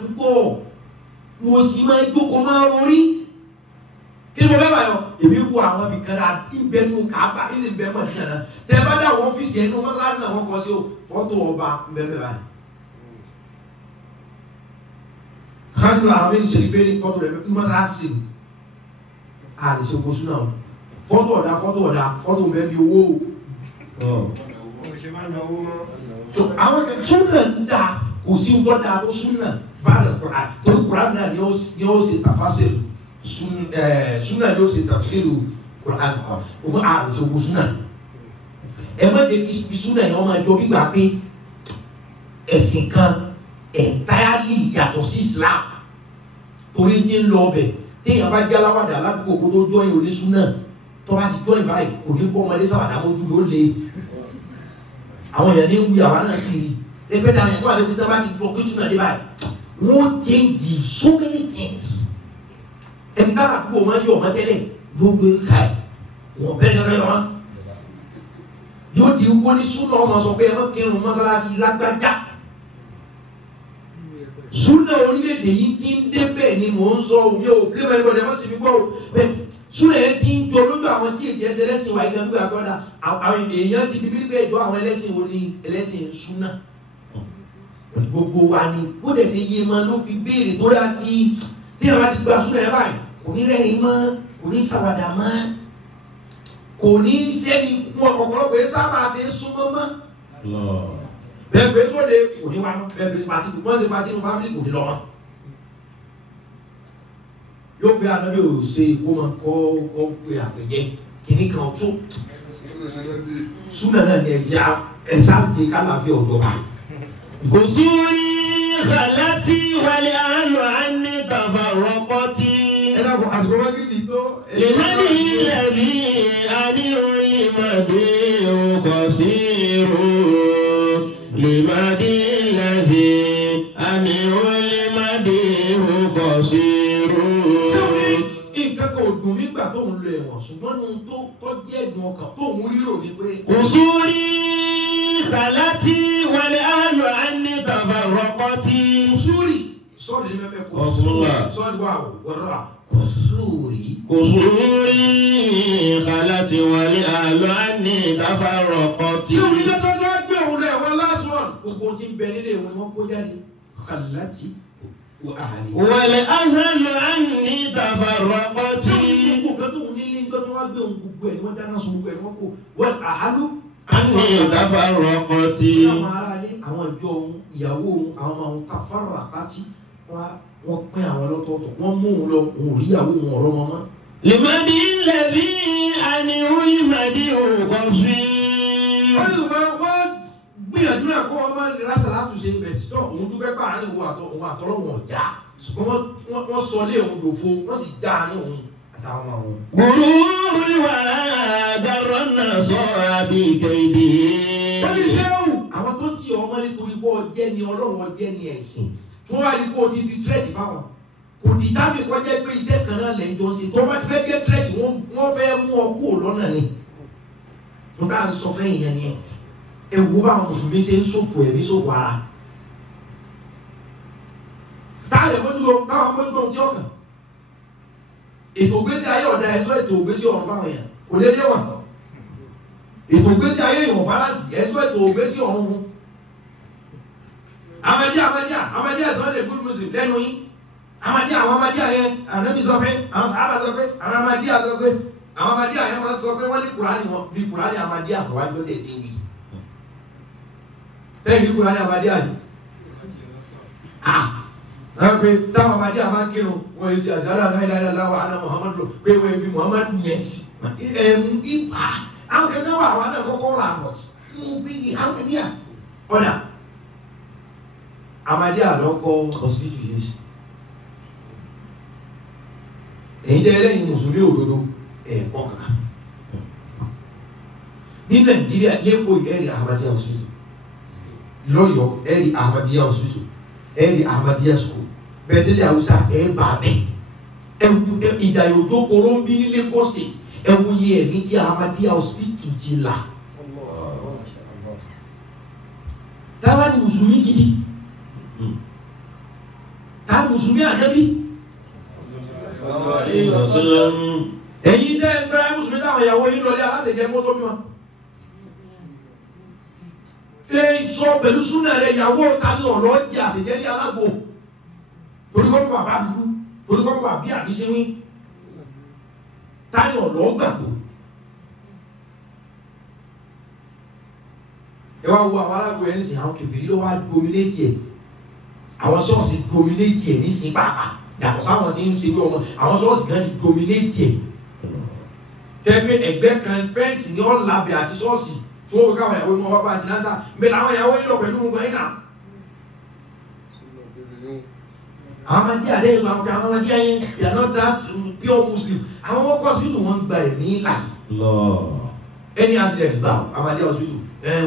púpọ̀ mo sì máa jókòó máa rorí kí ni mo fẹ́ báyọ̀ èmi wo àwọn ibi kan náà ìbẹ́ nu Káàbà ìsì bẹ́ẹ̀ mọ̀ nígbà náà tẹ́ ẹ bá dá àwọn ọ́fíìsì ẹ̀ ní mọ́sálásí náà wọ́n kọ́ sí o fọ́tò ọba bẹ́ẹ̀ báyìí. kánú àwọn méjì ṣèlú fẹ́ẹ́ ní fọ́tò rẹ̀ ní mọ́sálásí sí i a lè ṣe oṣù náà fọ́tò ọ̀dà fọ́tò bẹ́ẹ̀ bí owó o. so àwọn súnà ń dà kò sí ń tọ́ da tó súnà bá dẹ̀ Kùránì torí Kùránì náà ni ó ṣe tafasir sunna yóò ṣe tafsiru Quran fa o ma a ṣe wo sunna ẹ má jẹ́ kí sunna yẹn wọ́n máa jọ gbígbà pé ẹ̀sìn kan entirely yàtọ̀ sí Islam torí tí ń lọ ọbẹ̀ téèyàn bá jẹ́ aláwàdà aládùúgbò kó tó jọyìn òní sunna tó bá ti jọyìn báyìí kò ní bọ́ ọmọdé sáwàdà mójú ló le àwọn èèyàn ní wí àwa náà sì rí ẹgbẹ́ ta yẹn tó wà lẹ́kùn tó bá ti jọ pé sunna dé báyìí wọ́n change so many things ẹni tára kúrò máa ń yọ ọmọ tẹ́lẹ̀ yóò gbé ká ẹ̀ wọ́n bẹ́ẹ̀ lọ́wọ́ wọn yóò di owó ní súnà ọmọ sọ pé ẹ má kírun mọ́sálásí lágbájá súnà orílẹ̀-èdè yìí ti ń débẹ̀ ni mò ń sọ òye ò kí mẹ́rin bọ̀dẹ̀ mọ́ sí mi gbọ́ bẹ́ẹ̀ súnà yẹn ti ń jọ lójú àwọn tí ètí ẹsẹ̀ ẹlẹ́sìn wa ìgbà gbígbà gbọ́dà àwọn èèyàn ti bíbí pé ìjọ àwọn ẹlẹ́sìn wo ni ẹlẹ́sìn súnà gbogbo wa ni bó dẹ̀ ṣe yé ma ló fi béèrè tó dá tí a bá ti gba súnà ẹ̀ báyìí kò ní rẹ́rìn mọ́ kò ní ṣàwàdà mọ́ kò ní sẹ́ni ọ̀pọ̀lọpọ̀ ẹ sábà ṣe súnmọ́ mọ́ bẹ́ẹ̀ pé tó de kò ní wá bẹ́ẹ̀ pé pàtí wọ́n ṣe pàtí ní fámìlì kò ní lọ́wọ́ yóò pe àná bí o ṣe kó máa kọ́ pe àpèjẹ kìíní kan tó súnà náà ní ẹ̀jẹ̀ ẹ̀sà ti kálàfẹ́ ọ̀dọ́ wa. kò sórí kàlátì wálé àlọ́ àní tàfàrọ́pọ́tì. ẹ dàgbọ́ àdúgbò wájú ni tó. lèmọ́nì ilẹ̀ bí adéorí màdé òkò sí irú lèmọ́nì ilẹ̀ sí adéorí màdé òkò sí irú. nǹkan kan ò dùn nígbà tó ń lo ẹ̀wọ̀n ṣùgbọ́n ohun tó jẹ́ ẹ̀dùn ọkàn tó ń rírò ni pé. kò sórí kàlátì wálé àlọ́ àní tàfàrọ́pọ́tì. Kusuri sọ́ọ̀dì ní mẹ́fẹ́ sọ́ọ̀dì wà wọ̀rọ̀ kusuri. Kusuri kàlátì wálé àlọ́ àní tàfàrọ́pọ́tì. tí omi lọ́dọ́dọ́ gbé òun rẹ̀ wọ́n last one gbogbo tí ń bẹ nílé wọn wọ́n kó jáde kàlátì wà áhàlì. wálé àlọ́ àní tàfàrọ́pọ́tì. tí omi gbogbo kan tó ń nílé níjọ́ tí wọ́n gbé ohun gbogbo ẹ̀ ni wọ́n dáná sun gbogbo ẹ̀ ni wọ́n kó wọ́n àhálù. Ani tafarraqati. àwọn aráalé àwọn ìjọ ohun ìyàwó ohun àwọn ọmọ ohun tafarraqati wọ́n pín àwọn lọ́tọ̀ọ̀tọ̀ wọ́n mú òun lọ òun rí ìyàwó òun ọ̀rọ̀ mọ́mọ́. Limadi alladhi anhu yimadi uqfi. wọ́n gbìyànjú náà kó wọ́n máa ń rásà látúnṣe ibẹ̀ títọ́ òun dúpẹ́ pa àárín òun àtọ́lọ́wọ̀n ọ̀já ṣùgbọ́n wọ́n sọ lé òun lòfo wọ́n sì já àárín òun àtàwọn ọmọ òun. Gururi wa darranna sara bi kaidi. wọ́n ní sẹ́wù àwọn tó ti ọmọ nítorí bọ́ jẹ́ ni ọlọ́run jẹ́ ni ẹ̀sìn tí wọ́n wá ní kó ti di tírẹ̀tì fáwọn kò dì tábì kọjá pé iṣẹ́ kan náà lẹ́jọ́ sí tó bá ti fẹ́ gé tírẹ̀tì wọ́n fẹ́ mú ọ kúrò lọ́nà ni mo tá à ń sọ fẹ́yìn yẹn ni ewu báwọn mùsùlùmí ṣe ń ṣòfò ẹ̀mí ṣòfò ara táàlẹ̀ mọ́tò táwọn mọ́tò tí ọkàn ètò ògbésí ayé ọ̀dà ẹ̀sọ́ ètò ògbésí ọ̀run fáwọn èèyàn kò lè yé wọn ètò ògbésí ayé ìwọ̀n balasi ẹ̀sọ́ ètò ògbésí ọ̀run fún amadíà ẹ̀sọ́ lè good muslim lẹ́nu yín amadíà àwọn amadíà yẹn ànábì sọ pé àwọn sàhábà sọ pé àwọn amadíà sọ pé àwọn amadíà yẹn máa sọ pé wọ́n ní kùránì wọn bí kùránì amadíà kọ̀ wájú tó tẹ̀ tí wí lẹ́yìn ní kùránì amadíà yìí pé táwọn amadíà máa ń kírun wọ́n yìí sí àṣàrà láìláìláwà àná muhammadu pé wọ́n fi muhammadu yẹn sí àwọn kẹ́kẹ́ wà àwọn náà kọ́kọ́ rà bọ̀ mú bí i àwọn kẹ́kẹ́ ọ̀dà amadíà lọ́kọ́ hospital yìí sí èyí jẹ́ lẹ́yìn mùsùlùmí òdodo ẹ̀kọ́ kankan ní nàìjíríà lẹ́kọ̀ọ́ ẹ̀rì amadíà hospital lọ́yọ̀ ẹ̀rì amadíà hospital ẹ̀rì amadíà school bẹ́ẹ̀dẹ́lẹ̀ haúsá ẹ̀ bà bẹ́ẹ̀ ìjà ìròjò koro ń bí ní Lagos ẹ̀wù yẹ ẹ̀mí tí amadíà hospital ti là táwa ni mùsùlùmí gidi táwa mùsùlùmí ànábì ẹ̀yin dẹ́ ẹgbẹ́ mùsùlùmí táwọn ìyàwó yìí lọlé aláṣẹjẹ mọ́tò mímọ́ lè sọ pẹ̀lú súnà rẹ̀ ìyàwó tani ọ̀rọ̀ jẹ́ àṣẹjẹ́ ní alágbó torí kọ́ bàbá dúdú torí kọ́ bàbá bí àbíṣẹ́wín tani ọ̀rọ̀ gbàgbó ẹ wá wo àwọn alágbó yẹn nísìnyí àwọn kẹfìrí ló wá dominate ẹ̀ àwọn ṣọ́ọ̀ṣì dominate ẹ̀ nísìnyí pàápàá yàtọ̀ sáwọn tí ń ṣe wí ọmọ àwọn ṣọ́ọ̀ṣì kan ti dominate ẹ̀ tẹ́gbẹ́ ẹgbẹ́ kan fẹ́ǹsì ní ọ̀làbẹ̀ àti ṣọ́ọ̀ṣì tí wọ́n káwọn ìyàwó ìmọ̀ wápá àti náà mẹ́ta àwọn ìyàwó ìlọ pẹ̀lú ọgbọ̀n iná àwọn amadé àdéhùn àwọn amadé ayé they are not that pure muslim àwọn ọkọ̀ hospital wọ́n gba ẹ̀mí ìlà any accident bá amadé hospital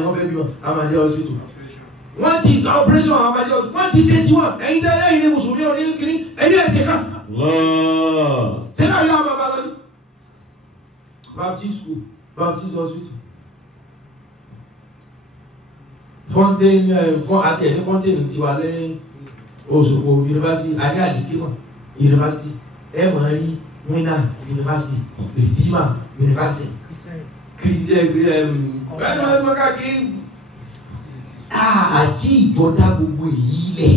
wọ́n fẹ́ bí wọn amadé hospital wọ́n ti operation amadé hospital wọ́n ti ṣe tiwọn ẹ̀yin tẹ́lẹ̀ ẹ̀yin ní mùsùlùmí oníkiri ẹ̀yin ẹ̀sẹ̀ kan ṣe náà yọ àwọn bàbá lọ ní Baptist school Baptist hospital Fontaine àti ẹni Fontaine ti wà lẹ́yìn Òṣogbo University adé àdìkímọ̀ University ẹ̀mọ̀rí Winners University Redeemer University àti ìjọdá gbogbo èyí lẹ̀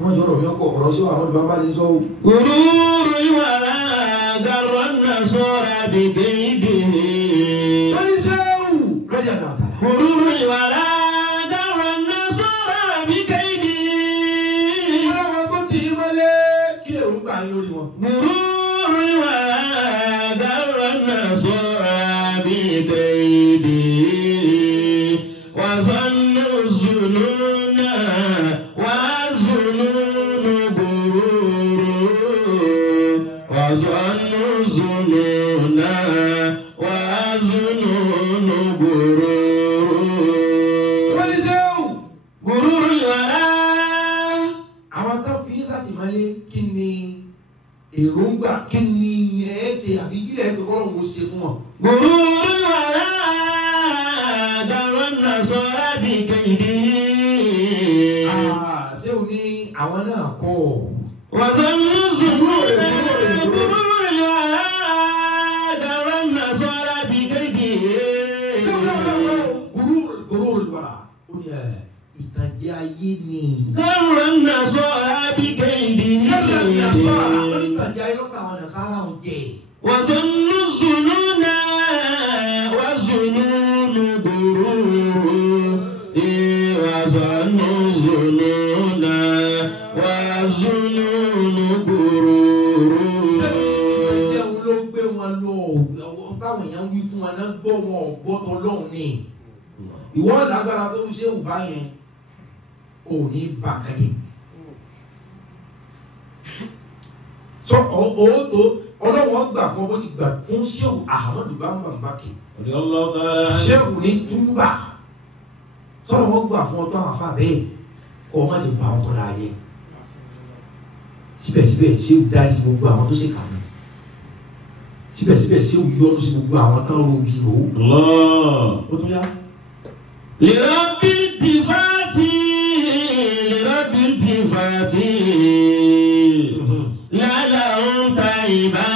wọ́n yọ̀rọ̀ mi ọkọ̀ ọ̀rọ̀ sí àwọn ọdún bá lè sọ Gururu ìwàlá darranna sara bi kaidi. Gururu ìwàlá darranna sara bi kaidi. Ọlọ́wọ́ tó ti mọ́lé kí lè rúgbà yín lórí wọn. Gururu ìwàlá darranna sara bi kaidi. Wa zannu zununa wa zununu gururu. Wa zannu zununa wa zununu gururu. Gururu ìwàlá. Àwọn tó fi sàtìmọ́lé kí ni èròǹgbà kí ni ẹ̀ẹ́sẹ̀ àbí kílẹ̀ ẹ̀kọ́ kọ́lọ̀ kò ṣe fún wọn. Gururu ìwàlá darranna sara bi kaidi. Ṣé o ní àwọn náà kọ́ ọ̀? Wa zannu zununa gururu ìwàlá darranna sara bi kaidi. Gururu ìwàlá ó ní ìtànjẹ ayé ni. Darranna sara bi kaidi. Darranna táwọn jẹ. وظن الظنون وظنون غرور وظن الظنون وظنون غرور. Ṣé ìjẹun ló gbé wọn lọ táwọn èèyàn wí fún wọn náà gbọ́ wọn gbọ́tọ̀ lọ́hùn ni. Ìwọ lágbára tó ṣe òbá yẹn ò ní bàkàyè. Sọ òótọ́ ọlọ́wọ́ gbà fún ọmọ ti gbà fún Ṣéhù Ahmadu Bamba Mbàké. Ṣéhù ní túbà sọ́dọ̀ wọ́n gbà fún ọtọ́ àfa bẹ́ẹ̀ kọ́ ọmọ ti bá ọkọ̀ láàyè. Síbẹ̀síbẹ̀ Ṣéhù dárí gbogbo àwọn tó ṣe kà fún. Síbẹ̀síbẹ̀ Ṣéhù yọ́nú sí gbogbo àwọn tán rogi rò ó. Ó tún yá. لرب التفاتي لرب التفاتي لا لهم تائبا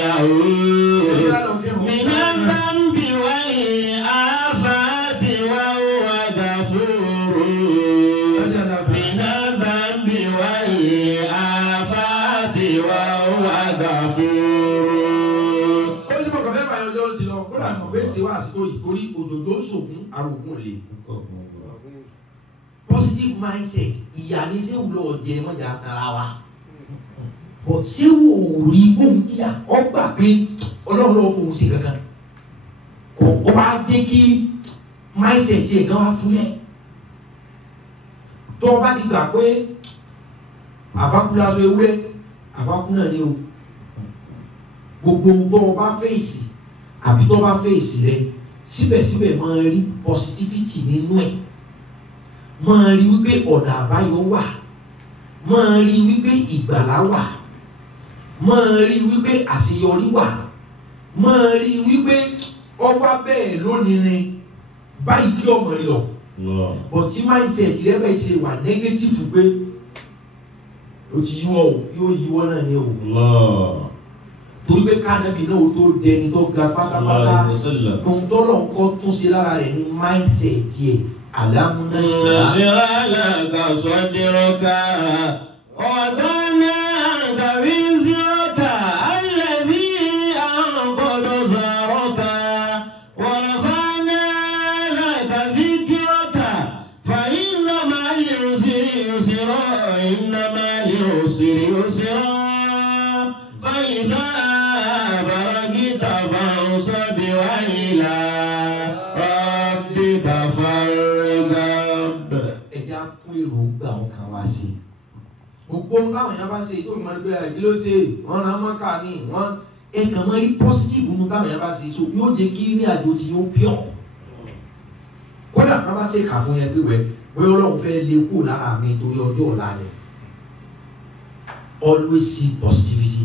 له من الذنب والآفات وهو غفور من الذنب والآفات وهو غفور. Ó ní mọ̀kàn fẹ́ báyọ̀ lọ́dún ti lọ kó lànà ọ̀gbẹ́ ṣe wá àsìkò yìí torí òjòjò sògùn àrògùn lè. Positive mindset ìyá ní Ṣéhù lọ́wọ́ jẹ mọ́jà tara wa. But Ṣéhù ò rí bóun jíyà ọgbà pé Ọlọ́run lọ́wọ́ fòun sí kankan. Kò ó bá dé kí mindset yẹn gan wá fún yẹn. Tó o bá ti gbà pé àbákú lásán ewúrẹ́ àbákú náà ni o. Gbogbo tó o bá fèsì àbí tó o bá fèsì rẹ síbẹ̀síbẹ̀ máa rí positivity nínú ẹ̀. Máa rí wípé ọ̀nà àbáyọ wà, máa rí wípé ìgbàlá wà, máa rí wípé àṣeyọrí wà, máa rí wípé ọwọ́ bẹ́ẹ̀ lónìí ni báyìí kí ọmọ rí lọ. But tí mindset rẹ bẹ́ẹ̀ ti lè wà negative pé o ti yíwọ́ o yóò yíwọ́ náà ni o. Torí pé kánábì náà o tó dẹni tó ga pátápátá ohun tó lọ kọ́ tún ṣe lára rẹ̀ ní mindset yẹ. ألم نشرح لك صدرك ووضعنا عنك وزرك الذي أنقض ظهرك ورفعنا لك ذكرك فإن مع العسر يسرا إن مع العسر يسرا فإذا فرغت فانصب وإلى ربك فارغب. Ẹja tún èròǹgbà wọn kan wá sí. Gbogbo táwọn èèyàn bá ṣe tó ìmọ̀ ẹgbẹ́ rẹ̀ kí ló ṣe wọ́n rán mọ́kà ní wọ́n ẹ̀kan mọ́ rí positive nínú táwọn èèyàn bá ṣe so yóò jẹ́ kí ní àjò tí yóò pure. Kódà ká bá ṣe kà fún yẹn pé wẹ́ bóyá Ọlọ́run fẹ́ lé kúrò lára mi torí ọjọ́ ọ̀la rẹ̀. Always see positivity.